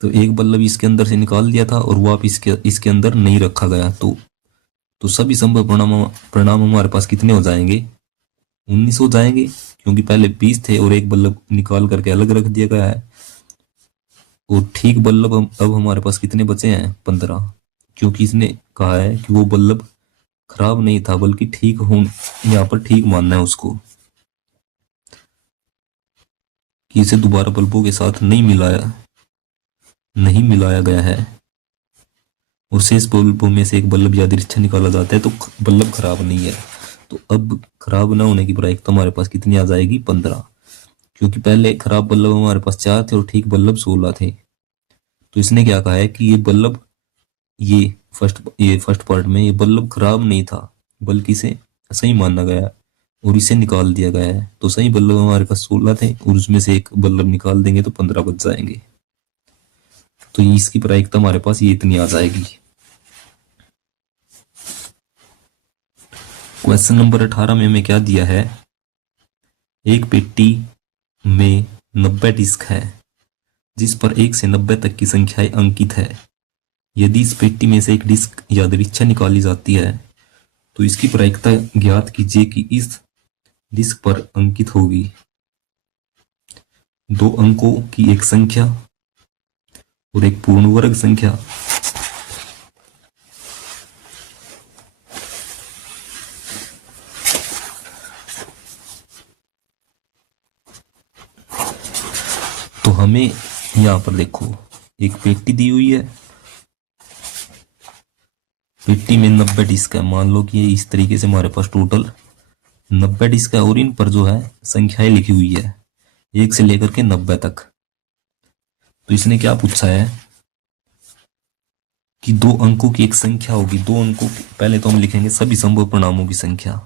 तो एक बल्ब इसके अंदर से निकाल दिया था और वो आप इसके अंदर नहीं रखा गया, तो सभी संभव परिणाम हमारे पास कितने हो जाएंगे, 19 हो जाएंगे, क्योंकि पहले 20 थे और एक बल्ब निकाल करके अलग रख दिया गया है। और ठीक बल्ब अब हमारे पास कितने बचे हैं, 15, क्योंकि इसने कहा है कि वो बल्ब खराब नहीं था बल्कि ठीक हो, यहाँ पर ठीक मानना है उसको कि इसे दोबारा बल्बों के साथ नहीं मिलाया गया है। और शेष बल्बों में से एक बल्ब यादृच्छिक निकाला जाता है तो बल्ब खराब नहीं है। तो अब खराब ना होने की प्रायिकता हमारे पास कितनी आ जाएगी, 15, क्योंकि पहले खराब बल्ब हमारे पास 4 थे और ठीक बल्ब 16 थे। तो इसने क्या कहा है कि ये बल्ब ये फर्स्ट पार्ट में ये बल्ब खराब नहीं था बल्कि इसे सही माना गया और इसे निकाल दिया गया है। तो सही बल्ब हमारे पास 16 थे और उसमें से एक बल्ब निकाल देंगे तो 15 बच जाएंगे। तो इसकी प्रायिकता हमारे पास ये इतनी आ जाएगी। क्वेश्चन नंबर 18 में हमें क्या दिया है, एक पेटी में 90 डिस्क है जिस पर 1 से 90 तक की संख्याएं अंकित है। यदि इस पेटी में से एक डिस्क यादृच्छिक निकाली जाती है तो इसकी प्रायिकता ज्ञात कीजिए कि इस डिस्क पर अंकित होगी 2 अंकों की एक संख्या और एक पूर्ण वर्ग संख्या। तो हमें यहां पर देखो एक पेटी दी हुई है, पेटी में 90 डिस्क है। मान लो कि ये इस तरीके से हमारे पास टोटल 90 डिस्क है और इन पर जो है संख्याएं लिखी हुई है 1 से लेकर के 90 तक। तो इसने क्या पूछा है कि 2 अंकों की एक संख्या होगी, 2 अंकों की, पहले तो हम लिखेंगे सभी संभव परिणामों की संख्या,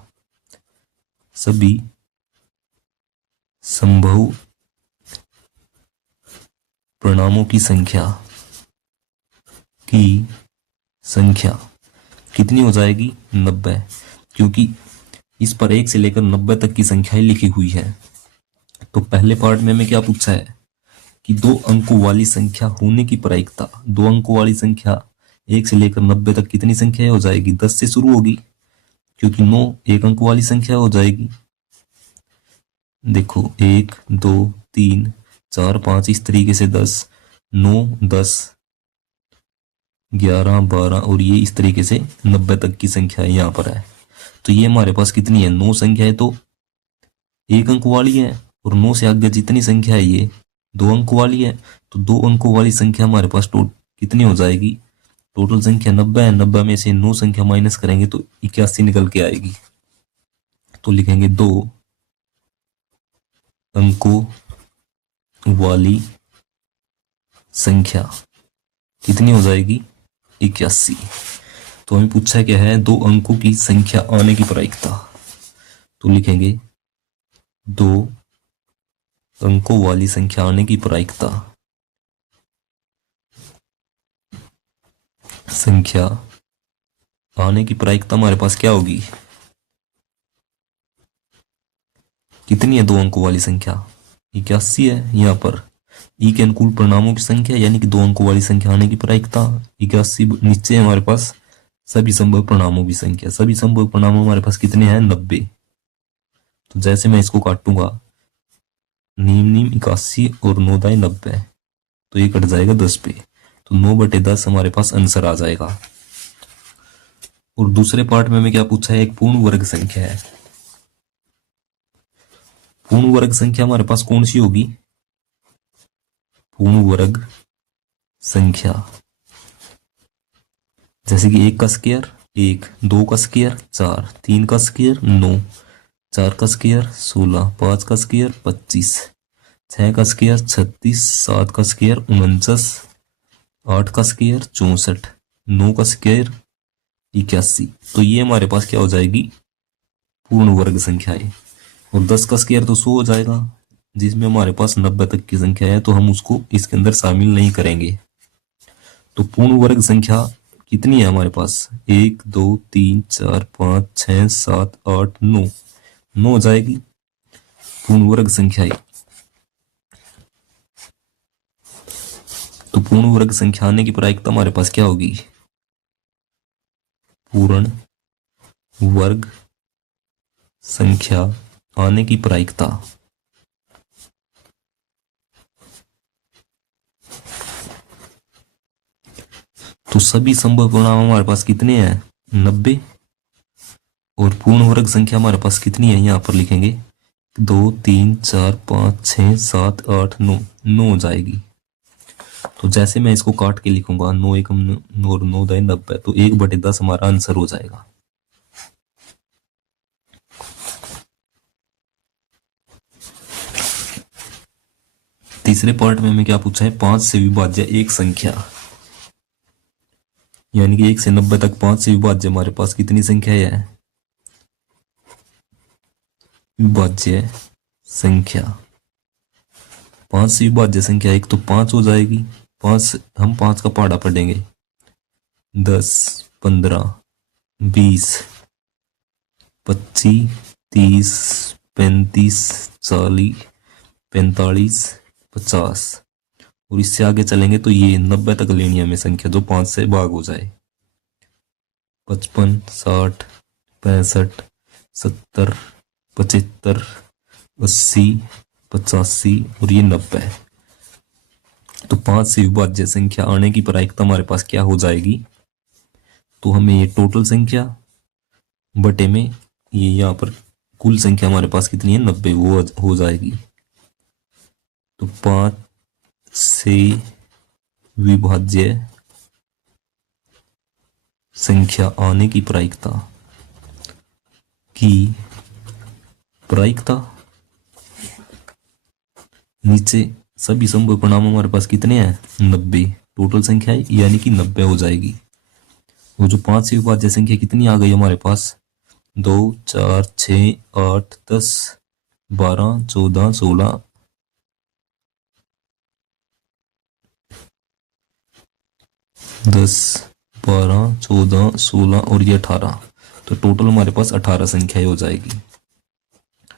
सभी संभव परिणामों की संख्या कितनी हो जाएगी, 90, क्योंकि इस पर 1 से लेकर 90 तक की संख्याएं लिखी हुई है। तो पहले पार्ट में हमें क्या पूछा है कि 2 अंकों वाली संख्या होने की प्रायिकता, 2 अंकों वाली संख्या 1 से लेकर 90 तक कितनी संख्या हो जाएगी, 10 से शुरू होगी, क्योंकि 9 1 अंक वाली संख्या हो जाएगी। देखो 1 2 3 4 5 इस तरीके से 10, 9 10 11 12 और ये इस तरीके से 90 तक की संख्या यहाँ पर है। तो ये हमारे पास कितनी है, 9 संख्या है तो 1 अंक वाली है, और 9 से आगे जितनी संख्या है ये 2 अंक वाली है। तो 2 अंकों वाली संख्या हमारे पास कितनी हो जाएगी, टोटल संख्या 90 है, 90 में से 9 संख्या माइनस करेंगे तो 81 निकल के आएगी। तो लिखेंगे 2 अंकों वाली संख्या कितनी हो जाएगी, 81। तो हमें पूछा क्या है, 2 अंकों की संख्या आने की प्रायिकता। तो लिखेंगे 2 अंकों वाली संख्या आने की प्रायिकता, संख्या आने की प्रायिकता हमारे पास क्या होगी, कितनी है 2 अंकों वाली संख्या, 81 है। यहाँ पर ई के अनुकूल परिणामों की संख्या यानी कि 2 अंकों वाली संख्या आने की प्रायिकता 81, नीचे हमारे पास सभी संभव परिणामों की संख्या। सभी संभव परिणाम हमारे पास कितने हैं? 90। तो जैसे मैं इसको काटूंगा, नीम नीम 81 और 9 दाई 90, तो ये कट जाएगा 10 पे। तो 9/10 हमारे पास आंसर आ जाएगा। और दूसरे पार्ट में हमें क्या पूछा है? एक पूर्ण वर्ग संख्या है। पूर्ण वर्ग संख्या हमारे पास कौन सी होगी? पूर्ण वर्ग संख्या जैसे कि 1 का स्क्वायर 1, 2 का स्क्वायर 4, 3 का स्क्वायर 9, 4 का स्क्वायर 16, 5 का स्क्वायर 25, 6 का स्क्वायर 36, 7 का स्क्वायर 49, 8 का स्क्वायर 64, 9 का स्क्वायर 81। तो ये हमारे पास क्या हो जाएगी? पूर्ण वर्ग संख्या है। और 10 का स्क्वायर तो 100 हो जाएगा, जिसमें हमारे पास 90 तक की संख्या है, तो हम उसको इसके अंदर शामिल नहीं करेंगे। तो पूर्ण वर्ग संख्या कितनी है हमारे पास? 1 2 3 4 5 6 7 8 9, 9 हो जाएगी पूर्ण वर्ग संख्या है। तो पूर्ण वर्ग संख्या आने की प्रायिकता हमारे पास क्या होगी? पूर्ण वर्ग संख्या आने की प्रायिकता तो सभी संभव परिणाम हमारे पास कितने हैं? 90। और पूर्ण वर्ग संख्या हमारे पास कितनी है? यहां पर लिखेंगे 2 3 4 5 6 7 8 9, 9 हो जाएगी। तो जैसे मैं इसको काट के लिखूंगा, 9 एकम 9 और 9 दाई 90, तो 1/10 हमारा आंसर हो जाएगा। तीसरे पार्ट में हमें क्या पूछा है? 5 से विभाज्य एक संख्या, यानी कि 1 से 90 तक 5 से विभाज्य हमारे पास कितनी संख्या है? विभाज्य संख्या। 5 से विभाज्य संख्या एक तो 5 हो जाएगी। 5 हम 5 का पहाड़ा पढ़ेंगे, 10 15 20 25 30 35 40 45 50, और इससे आगे चलेंगे तो ये 90 तक लेनी है हमें संख्या, जो 5 से भाग हो जाए। 55 60 65 70 75 80 85 और ये 90। तो 5 से विभाज्य संख्या आने की प्रायिकता हमारे पास क्या हो जाएगी? तो हमें ये टोटल संख्या बटे में ये यहाँ पर कुल संख्या हमारे पास कितनी है? 90, वो हो जाएगी। तो 5 से विभाज्य संख्या आने की प्रायिकता नीचे सभी संभव परिणाम हमारे पास कितने हैं? 90। टोटल संख्या है यानी कि 90 हो जाएगी। वो जो 5 से विभाज्य संख्या कितनी आ गई हमारे पास? 2 4 6 8 10 12 14 16 10 12 14 16 और ये 18। तो टोटल हमारे पास 18 संख्याएं हो जाएगी।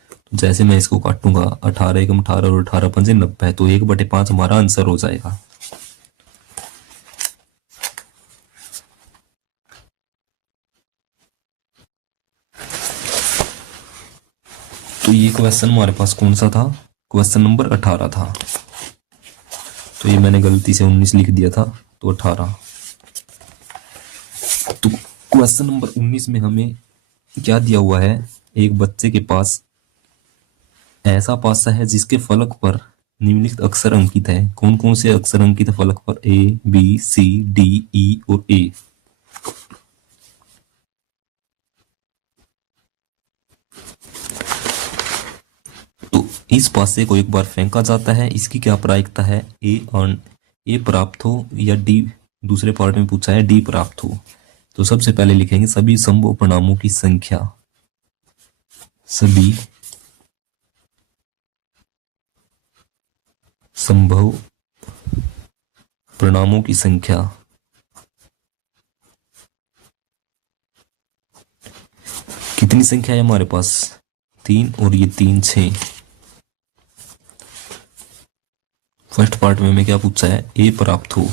तो जैसे मैं इसको काटूंगा, 18 एकम 18 और 18 पंजे 90, तो 1/5 हमारा आंसर हो जाएगा। तो ये क्वेश्चन हमारे पास कौन सा था? क्वेश्चन नंबर 18 था। तो ये मैंने गलती से 19 लिख दिया था, तो 18। तो क्वेश्चन नंबर 19 में हमें क्या दिया हुआ है? एक बच्चे के पास ऐसा पासा है जिसके फलक पर निम्नलिखित अक्षर अंकित है। कौन कौन से अक्षर अंकित है फलक पर? A B C D E और A। तो इस पासे को एक बार फेंका जाता है, इसकी क्या प्रायिकता है? A प्राप्त हो या D, दूसरे पार्ट में पूछा है D प्राप्त हो। तो सबसे पहले लिखेंगे सभी संभव परिणामों की संख्या। सभी संभव परिणामों की संख्या कितनी संख्या है हमारे पास? 3 और ये 3 6। फर्स्ट पार्ट में हमें क्या पूछा है? A प्राप्त हो।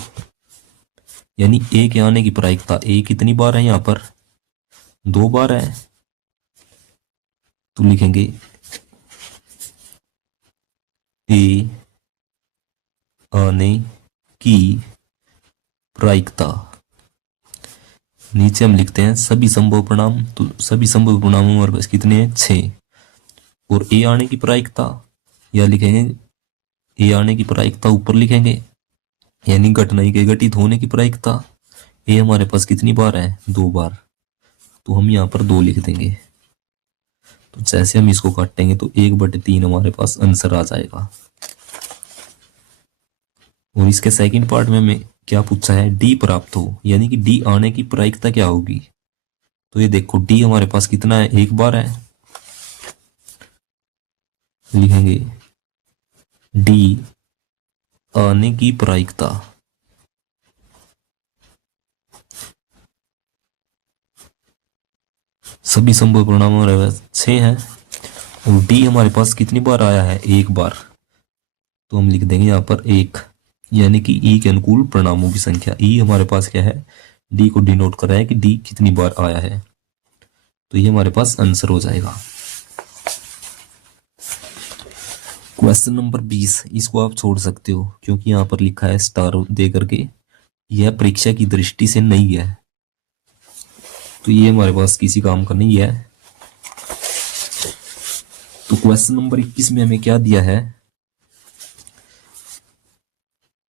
यानी ए के आने की प्रायिकता, ए कितनी बार है यहाँ पर, 2 बार है। तो लिखेंगे ए आने की प्रायिकता, नीचे हम लिखते हैं सभी संभव परिणाम। तो सभी संभव परिणाम हमारे पास कितने हैं, 6। और ए आने की प्रायिकता, या लिखेंगे ए आने की प्रायिकता ऊपर लिखेंगे, यानी घटना के घटित होने की प्रायिकता। ए हमारे पास कितनी बार है, 2 बार, तो हम यहाँ पर 2 लिख देंगे। तो जैसे हम इसको काटेंगे तो 1/3 हमारे पास आंसर आ जाएगा। और इसके सेकंड पार्ट में हमें क्या पूछा है, डी प्राप्त हो, यानी कि डी आने की प्रायिकता क्या होगी। तो ये देखो डी हमारे पास कितना है, 1 बार है। लिखेंगे डी आने की प्रायिकता, सभी संभव परिणाम हमारे पास 6 है। और डी हमारे पास कितनी बार आया है, 1 बार। तो हम लिख देंगे यहाँ पर 1, यानी कि ई के अनुकूल परिणामों की संख्या। ई हमारे पास क्या है, डी को डिनोट कर रहा है कि डी कितनी बार आया है। तो ये हमारे पास आंसर हो जाएगा। क्वेश्चन नंबर 20, इसको आप छोड़ सकते हो क्योंकि यहाँ पर लिखा है स्टार दे करके, यह परीक्षा की दृष्टि से नहीं है, तो ये हमारे पास किसी काम का नहीं है। तो क्वेश्चन नंबर 21 में हमें क्या दिया है,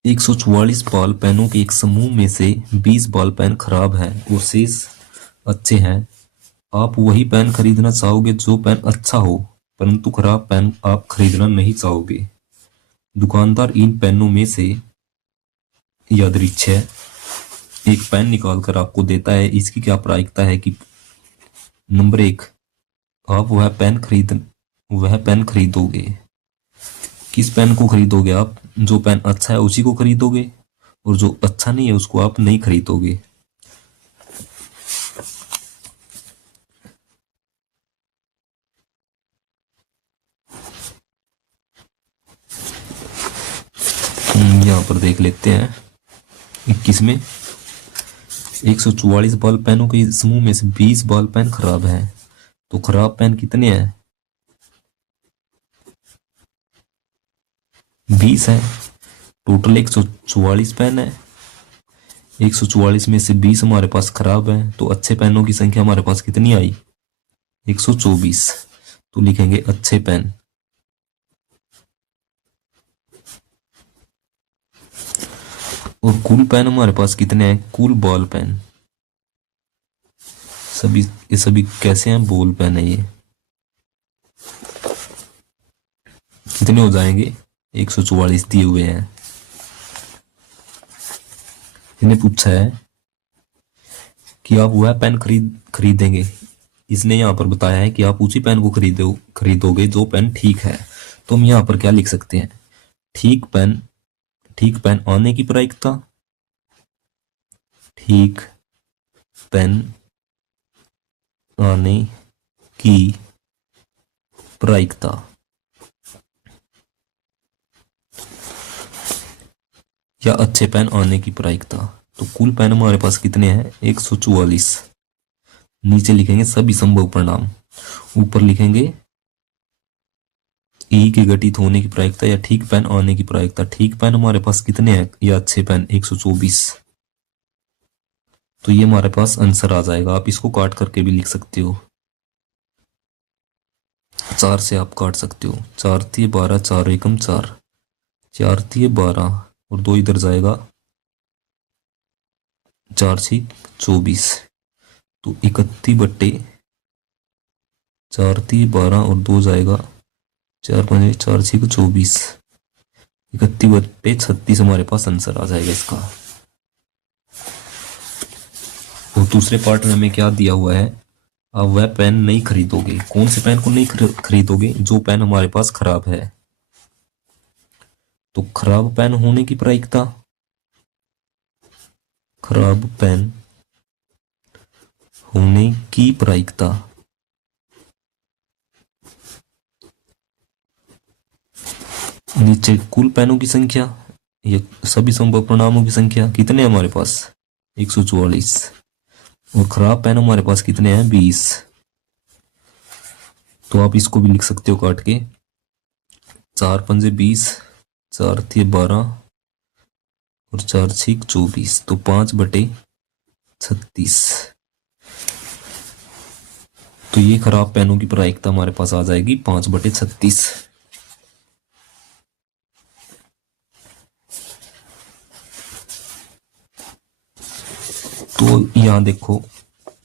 144 बॉल पेनों के एक समूह में से 20 बॉल पेन खराब है और शेष अच्छे हैं। आप वही पेन खरीदना चाहोगे जो पेन अच्छा हो, परंतु खराब पेन आप खरीदना नहीं चाहोगे। दुकानदार इन पेनों में से यादृच्छिक एक पेन निकाल कर आपको देता है। इसकी क्या प्रायिकता है कि नंबर 1, आप वह पेन खरीदोगे। किस पेन को खरीदोगे आप, जो पेन अच्छा है उसी को खरीदोगे, और जो अच्छा नहीं है उसको आप नहीं खरीदोगे। यहाँ पर देख लेते हैं 21 में 144 बॉल पेनों के समूह में से 20 बॉल पेन खराब हैं। तो खराब पेन कितने हैं, 20 है। टोटल 144 पेन है, 144 में से 20 हमारे पास खराब है, तो अच्छे पेनों की संख्या हमारे पास कितनी आई, 124। तो लिखेंगे अच्छे पेन। और कुल पेन हमारे पास कितने हैं, कुल बॉल पेन, ये सभी कैसे हैं, बॉल पेन है। ये कितने हो जाएंगे, 144 दिए हुए हैं। इन्हें पूछा है कि आप वह पेन खरीदेंगे। इसने यहाँ पर बताया है कि आप उसी पेन को खरीदोगे जो पेन ठीक है। तो हम यहाँ पर क्या लिख सकते हैं, ठीक पेन आने की प्रायिकता, ठीक पेन आने की प्रायिकता, या अच्छे पेन आने की प्रायिकता। तो कुल पेन हमारे पास कितने हैं, 144। नीचे लिखेंगे सभी संभव परिणाम, ऊपर लिखेंगे ई के घटित होने की प्रायिकता या ठीक पेन आने की प्रायिकता। ठीक पेन हमारे पास कितने हैं, या अच्छे पेन 124। तो ये हमारे पास आंसर आ जाएगा। आप इसको काट करके भी लिख सकते हो, 4 से आप काट सकते हो। 4 तिये 12, 4 एकम 4, 4 तिये 12 और 2 इधर जाएगा, 4 छिक 24। तो 31/4 तिये 12 और 2 जाएगा, 4 5 4 छिक 24, 31/36 हमारे पास आंसर आ जाएगा इसका। और दूसरे पार्ट में हमें क्या दिया हुआ है, आप वह पेन नहीं खरीदोगे। कौन से पेन को नहीं खरीदोगे, जो पेन हमारे पास खराब है। तो खराब पेन होने की प्रायिकता, खराब पेन होने की प्रायिकता, नीचे कुल पेनों की संख्या, ये सभी संभव परिणामों की संख्या, कितने हमारे पास 144। और खराब पेन हमारे पास कितने हैं? 20। तो आप इसको भी लिख सकते हो काट के, 4 पंजे 20, 4 थे 12 और 4 छीक 24, तो 5/36। तो ये खराब पेनों की प्रायिकता हमारे पास आ जाएगी 5/36। तो यहाँ देखो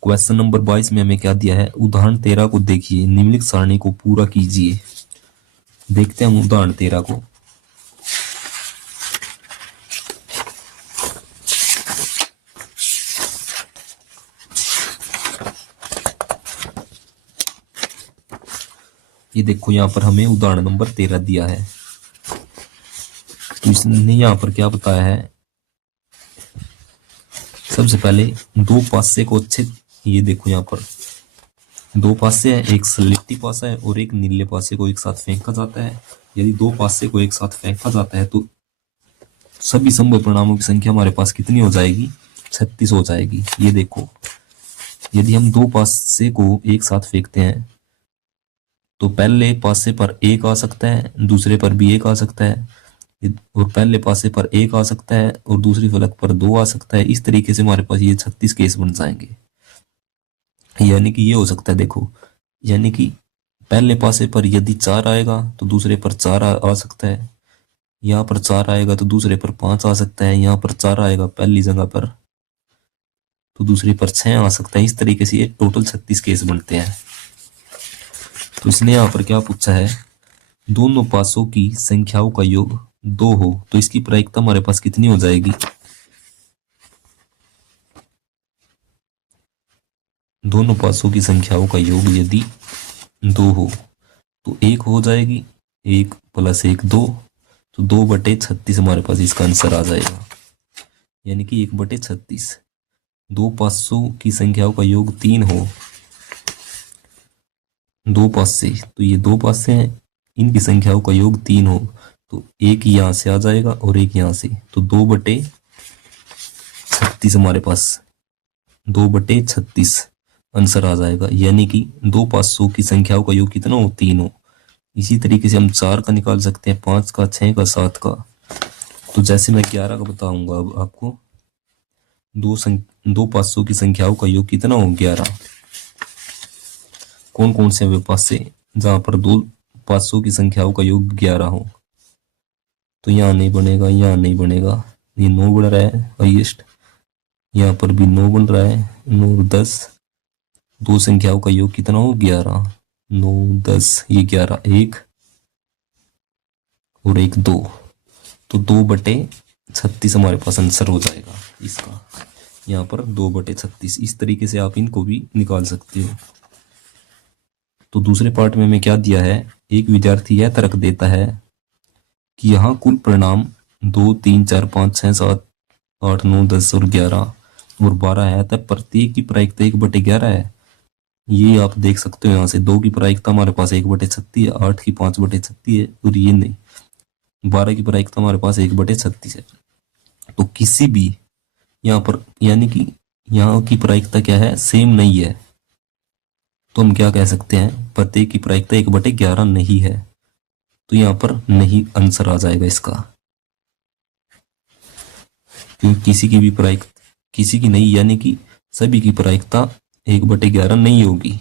क्वेश्चन नंबर 22 में हमें क्या दिया है? उदाहरण 13 को देखिए, निम्नलिखित सारणी को पूरा कीजिए। देखते हैं उदाहरण 13 को। ये देखो यहाँ पर हमें उदाहरण नंबर 13 दिया है। तो इसने यहाँ पर क्या बताया है? सबसे पहले दो पासे को अच्छे, ये देखो यहाँ पर दो पासे हैं, एक स्लेटी पासा है और एक नीले पासे को एक साथ फेंका जाता है। यदि दो पासे को एक साथ फेंका जाता है तो सभी संभव परिणामों की संख्या हमारे पास कितनी हो जाएगी? 36 हो जाएगी। ये देखो, यदि हम दो पासे को एक साथ फेंकते हैं तो पहले पासे पर एक आ सकता है, दूसरे पर भी एक आ सकता है, और पहले पासे पर एक आ सकता है और दूसरी फलक पर 2 आ सकता है। इस तरीके से हमारे पास ये 36 केस बन जाएंगे। यानी कि ये हो सकता है, देखो, यानी कि पहले पासे पर यदि 4 आएगा तो दूसरे पर 4 आ सकता है, यहाँ पर 4 आएगा तो दूसरे पर 5 आ सकता है, यहाँ पर 4 आएगा पहली जगह पर तो दूसरी पर 6 आ सकता है। इस तरीके से ये टोटल 36 केस बनते हैं। तो इसने यहाँ पर क्या पूछा है? दोनों पासों की संख्याओं का योग 2 हो तो इसकी प्रायिकता हमारे पास कितनी हो जाएगी? दोनों पासों की संख्याओं का योग यदि 2 हो तो 1 हो जाएगी, 1 + 1 2, तो 2/36 हमारे पास इसका आंसर आ जाएगा। यानी कि 1/36। दो पासों की संख्याओं का योग 3 हो, दो पासे, तो ये दो पासे हैं, इनकी संख्याओं का योग 3 हो तो एक यहाँ से आ जाएगा और एक यहाँ से, तो 2/36 हमारे पास 2/36 आंसर आ जाएगा। यानी कि दो पासों की संख्याओं का योग कितना हो? 3 हो। इसी तरीके से हम 4 का निकाल सकते हैं, 5 का, 6 का, 7 का। तो जैसे मैं 11 का बताऊंगा अब आपको, दो पासों की संख्याओं का योग कितना हो? 11। कौन कौन से वे पासे जहां पर दो पासों की संख्याओं का योग 11 हो? तो यहाँ नहीं बनेगा, यहाँ नहीं बनेगा, ये 9 बन रहा है हाइएस्ट, यहाँ पर भी 9 बन रहा है, 9 और 10, दो संख्याओं का योग कितना हो? 11। 9 10, ये 11, 1 और 1 2, तो 2/36 हमारे पास आंसर हो जाएगा इसका। यहाँ पर 2/36। इस तरीके से आप इनको भी निकाल सकते हो। तो दूसरे पार्ट में हमें क्या दिया है? एक विद्यार्थी यह तर्क देता है कि यहाँ कुल परिणाम 2 3 4 5 6 7 8 9 10 और 11 और 12 है, तब प्रत्येक की प्रायिकता 1/11 है। ये आप देख सकते हो, यहाँ से 2 की प्रायिकता हमारे पास 1/36 है, 8 की 5/36 है, और ये नहीं, 12 की प्रायिकता हमारे पास 1/36 है। तो किसी भी यहाँ पर, यानी कि यहाँ की प्रायिकता क्या है? सेम नहीं है। तो हम क्या कह सकते हैं? प्रत्येक की प्रायिकता 1/11 नहीं है, तो यहाँ पर नहीं आंसर आ जाएगा इसका, क्योंकि किसी की नहीं, यानी कि सभी की प्रायिकता 1/11 नहीं होगी।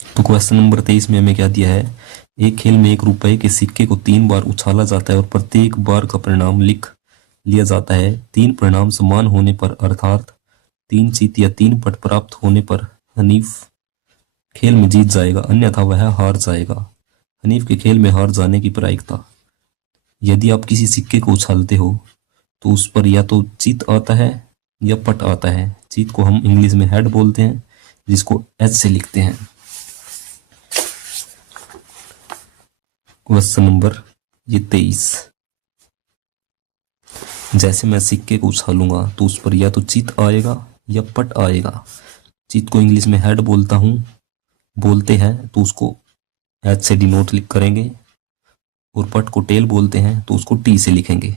तो क्वेश्चन नंबर 23 में हमें क्या दिया है? एक खेल में 1 रुपए के सिक्के को 3 बार उछाला जाता है और प्रत्येक बार का परिणाम लिख लिया जाता है। 3 परिणाम समान होने पर, अर्थात 3 चीत या 3 पट प्राप्त होने पर हनीफ खेल में जीत जाएगा, अन्यथा वह हार जाएगा। हनीफ के खेल में हार जाने की प्रायिकता। यदि आप किसी सिक्के को उछालते हो तो उस पर या तो चीत आता है या पट आता है। चीत को हम इंग्लिश में हेड बोलते हैं, जिसको एच से लिखते हैं। क्वेश्चन नंबर 23, जैसे मैं सिक्के को उछालूंगा तो उस पर या तो चित आएगा या पट आएगा। चित को इंग्लिश में हेड बोलते हैं, तो उसको एच से डिनोट लिख करेंगे, और पट को टेल बोलते हैं तो उसको टी से लिखेंगे।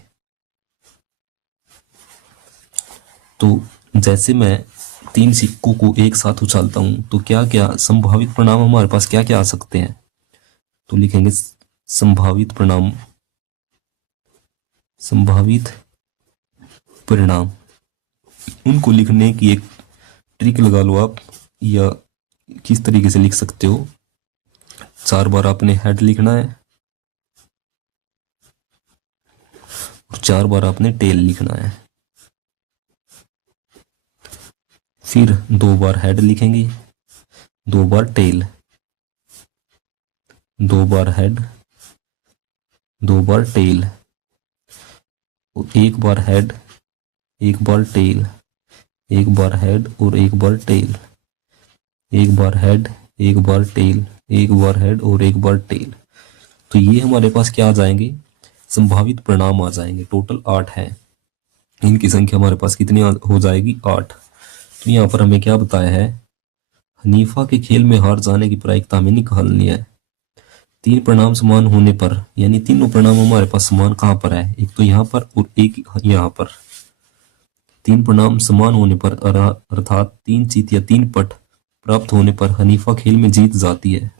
तो जैसे मैं तीन सिक्कों को एक साथ उछालता हूं तो क्या क्या संभावित परिणाम हमारे पास क्या क्या आ सकते हैं, तो लिखेंगे संभावित परिणाम, संभावित परिणाम। उनको लिखने की एक ट्रिक लगा लो आप, या किस तरीके से लिख सकते हो। 4 बार आपने हेड लिखना है और 4 बार आपने टेल लिखना है। फिर 2 बार हेड लिखेंगे, 2 बार टेल, 2 बार हेड, 2 बार टेल, और 1 बार हेड, 1 बार टेल, 1 बार हेड और 1 बार टेल, 1 बार हेड, 1 बार टेल, 1 बार हेड और 1 बार टेल। तो ये हमारे पास क्या आ जाएंगे, संभावित परिणाम आ जाएंगे। टोटल 8 है, इनकी संख्या हमारे पास कितनी हो जाएगी, 8। तो यहाँ पर हमें क्या बताया है, हनीफा के खेल में हार जाने की प्रायिकता हमें निकालनी है। 3 परिणाम समान होने पर, यानी तीनों परिणाम हमारे पास समान कहाँ पर है, एक तो यहाँ पर और एक यहाँ पर। 3 परिणाम समान होने पर अर्थात 3 चीत या 3 पट प्राप्त होने पर हनीफा खेल में जीत जाती है।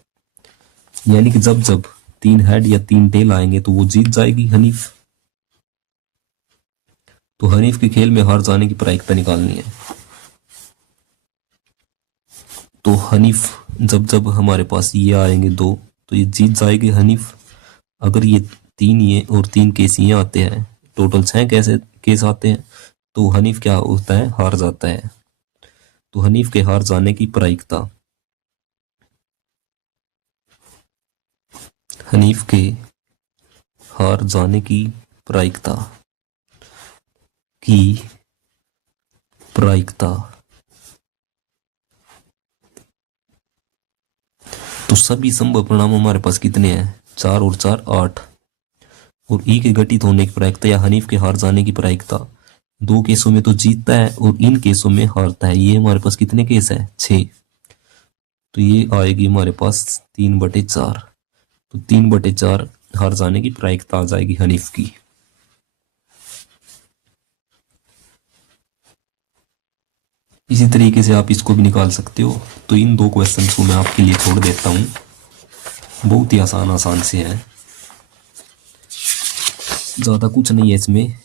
यानी कि जब जब 3 हेड या 3 टेल आएंगे तो वो जीत जाएगी हनीफ। तो हनीफ के खेल में हार जाने की प्रायिकता निकालनी है। तो हनीफ जब जब हमारे पास ये आएंगे 2 तो ये जीत जाएगी हनीफ। अगर ये 3 ये और 3 केस ये आते हैं, टोटल 6 कैसे केस आते हैं, तो हनीफ क्या होता है, हार जाता है। तो हनीफ के हार जाने की प्रायिकता, हनीफ के हार जाने की प्रायिकता की प्रायिकता। तो सभी संभव परिणाम हमारे पास कितने हैं, 4 और 4 8। और ई के घटित होने की प्रायिकता या हनीफ के हार जाने की प्रायिकता, 2 केसों में तो जीतता है और इन केसों में हारता है। ये हमारे पास कितने केस है, 6। तो ये आएगी हमारे पास 3/4। तो 3/4 हार जाने की प्रायिकता आ जाएगी हनीफ की। इसी तरीके से आप इसको भी निकाल सकते हो। तो इन 2 क्वेश्चन को मैं आपके लिए छोड़ देता हूं, बहुत ही आसान आसान से है, ज्यादा कुछ नहीं है इसमें।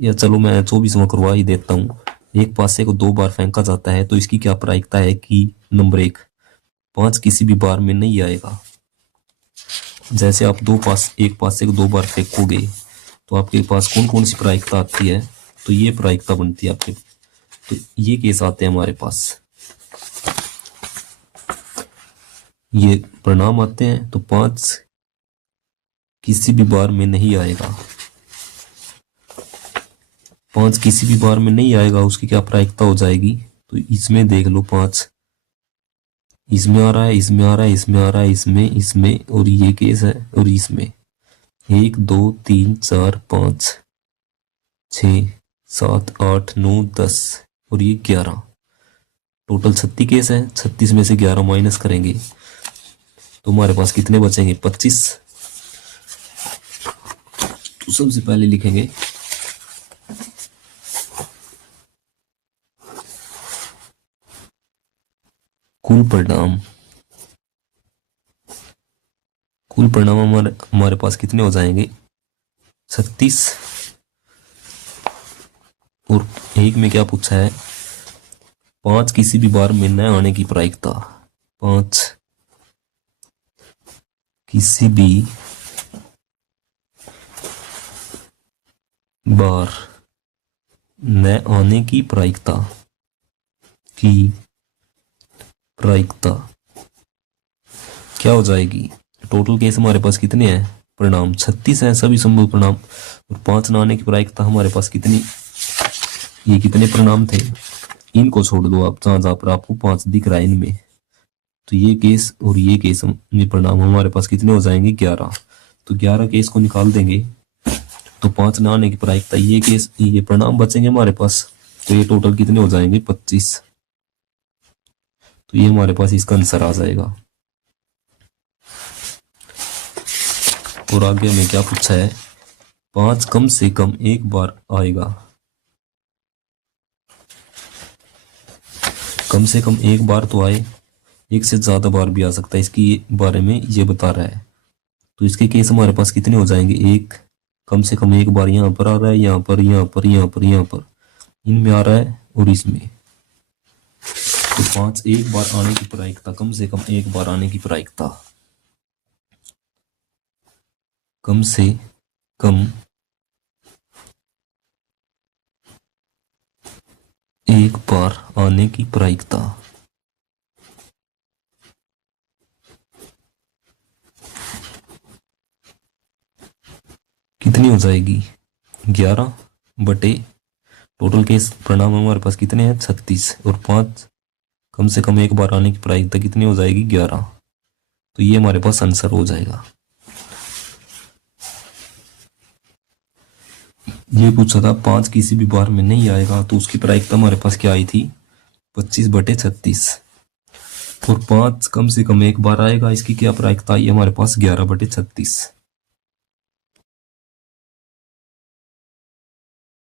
या चलो मैं 24वां करवा ही देता हूँ। एक पासे को 2 बार फेंका जाता है तो इसकी क्या प्रायिकता है कि नंबर 1, 5 किसी भी बार में नहीं आएगा। जैसे आप एक पासे को 2 बार फेंकोगे तो आपके पास कौन कौन सी प्रायिकता आती है, तो ये प्रायिकता बनती है आपके। तो ये केस आते हैं हमारे पास, ये परिणाम आते हैं। तो 5 किसी भी बार में नहीं आएगा, 5 किसी भी बार में नहीं आएगा, उसकी क्या प्रायिकता हो जाएगी। तो इसमें देख लो, 5 इसमें आ रहा है, इसमें आ रहा है, इसमें आ रहा है, इसमें, इसमें, और ये केस है, और इसमें 1 2 3 4 5 6 7 8 9 10 और ये 11, टोटल 36 केस है। 36 में से 11 माइनस करेंगे तो हमारे पास कितने बचेंगे, 25। तो सबसे पहले लिखेंगे कुल परिणाम। कुल परिणाम हमारे पास कितने हो जाएंगे, 36। और एक में क्या पूछा है, 5 किसी भी बार में न आने की प्रायिकता। 5 किसी भी बार न आने की प्रायिकता क्या हो जाएगी। टोटल केस हमारे पास कितने हैं, परिणाम 36 हैं, सभी संभव परिणाम। और 5 न आने की प्रायिकता हमारे पास कितनी, ये कितने परिणाम थे, इनको छोड़ दो आप, जहां जहां पर आपको 5 दिख रहा है इनमें। तो ये केस और ये केस में परिणाम हमारे पास कितने हो जाएंगे, 11। तो 11 केस को निकाल देंगे तो 5 न आने की प्रायिकता, ये केस, ये परिणाम बचेंगे हमारे पास। तो ये टोटल कितने हो जाएंगे, 25। तो ये हमारे पास इसका आंसर आ जाएगा। और आगे हमें क्या पूछा है, 5 कम से कम एक बार आएगा। कम से कम एक बार तो आए, एक से ज्यादा बार भी आ सकता है, इसकी बारे में ये बता रहा है। तो इसके केस हमारे पास कितने हो जाएंगे, एक कम से कम एक बार यहाँ पर आ रहा है, यहाँ पर, यहाँ पर, यहाँ पर, यहाँ पर, इनमें आ रहा है और इसमें। तो 5 एक बार आने की प्रायिकता, कम से कम एक बार आने की प्रायिकता, कम से कम एक बार आने की प्रायिकता कितनी हो जाएगी, 11 बटे, टोटल केस परिणाम हमारे पास कितने हैं, 36, और 5 कम से कम एक बार आने की प्रायिकता कितनी हो जाएगी, 11। तो ये हमारे पास आंसर हो जाएगा। ये पूछा था 5 किसी भी बार में नहीं आएगा, तो उसकी प्रायिकता हमारे पास क्या आई थी, 25 बटे 36, और 5 कम से कम एक बार आएगा, इसकी क्या प्रायिकता आई हमारे पास, 11 बटे 36।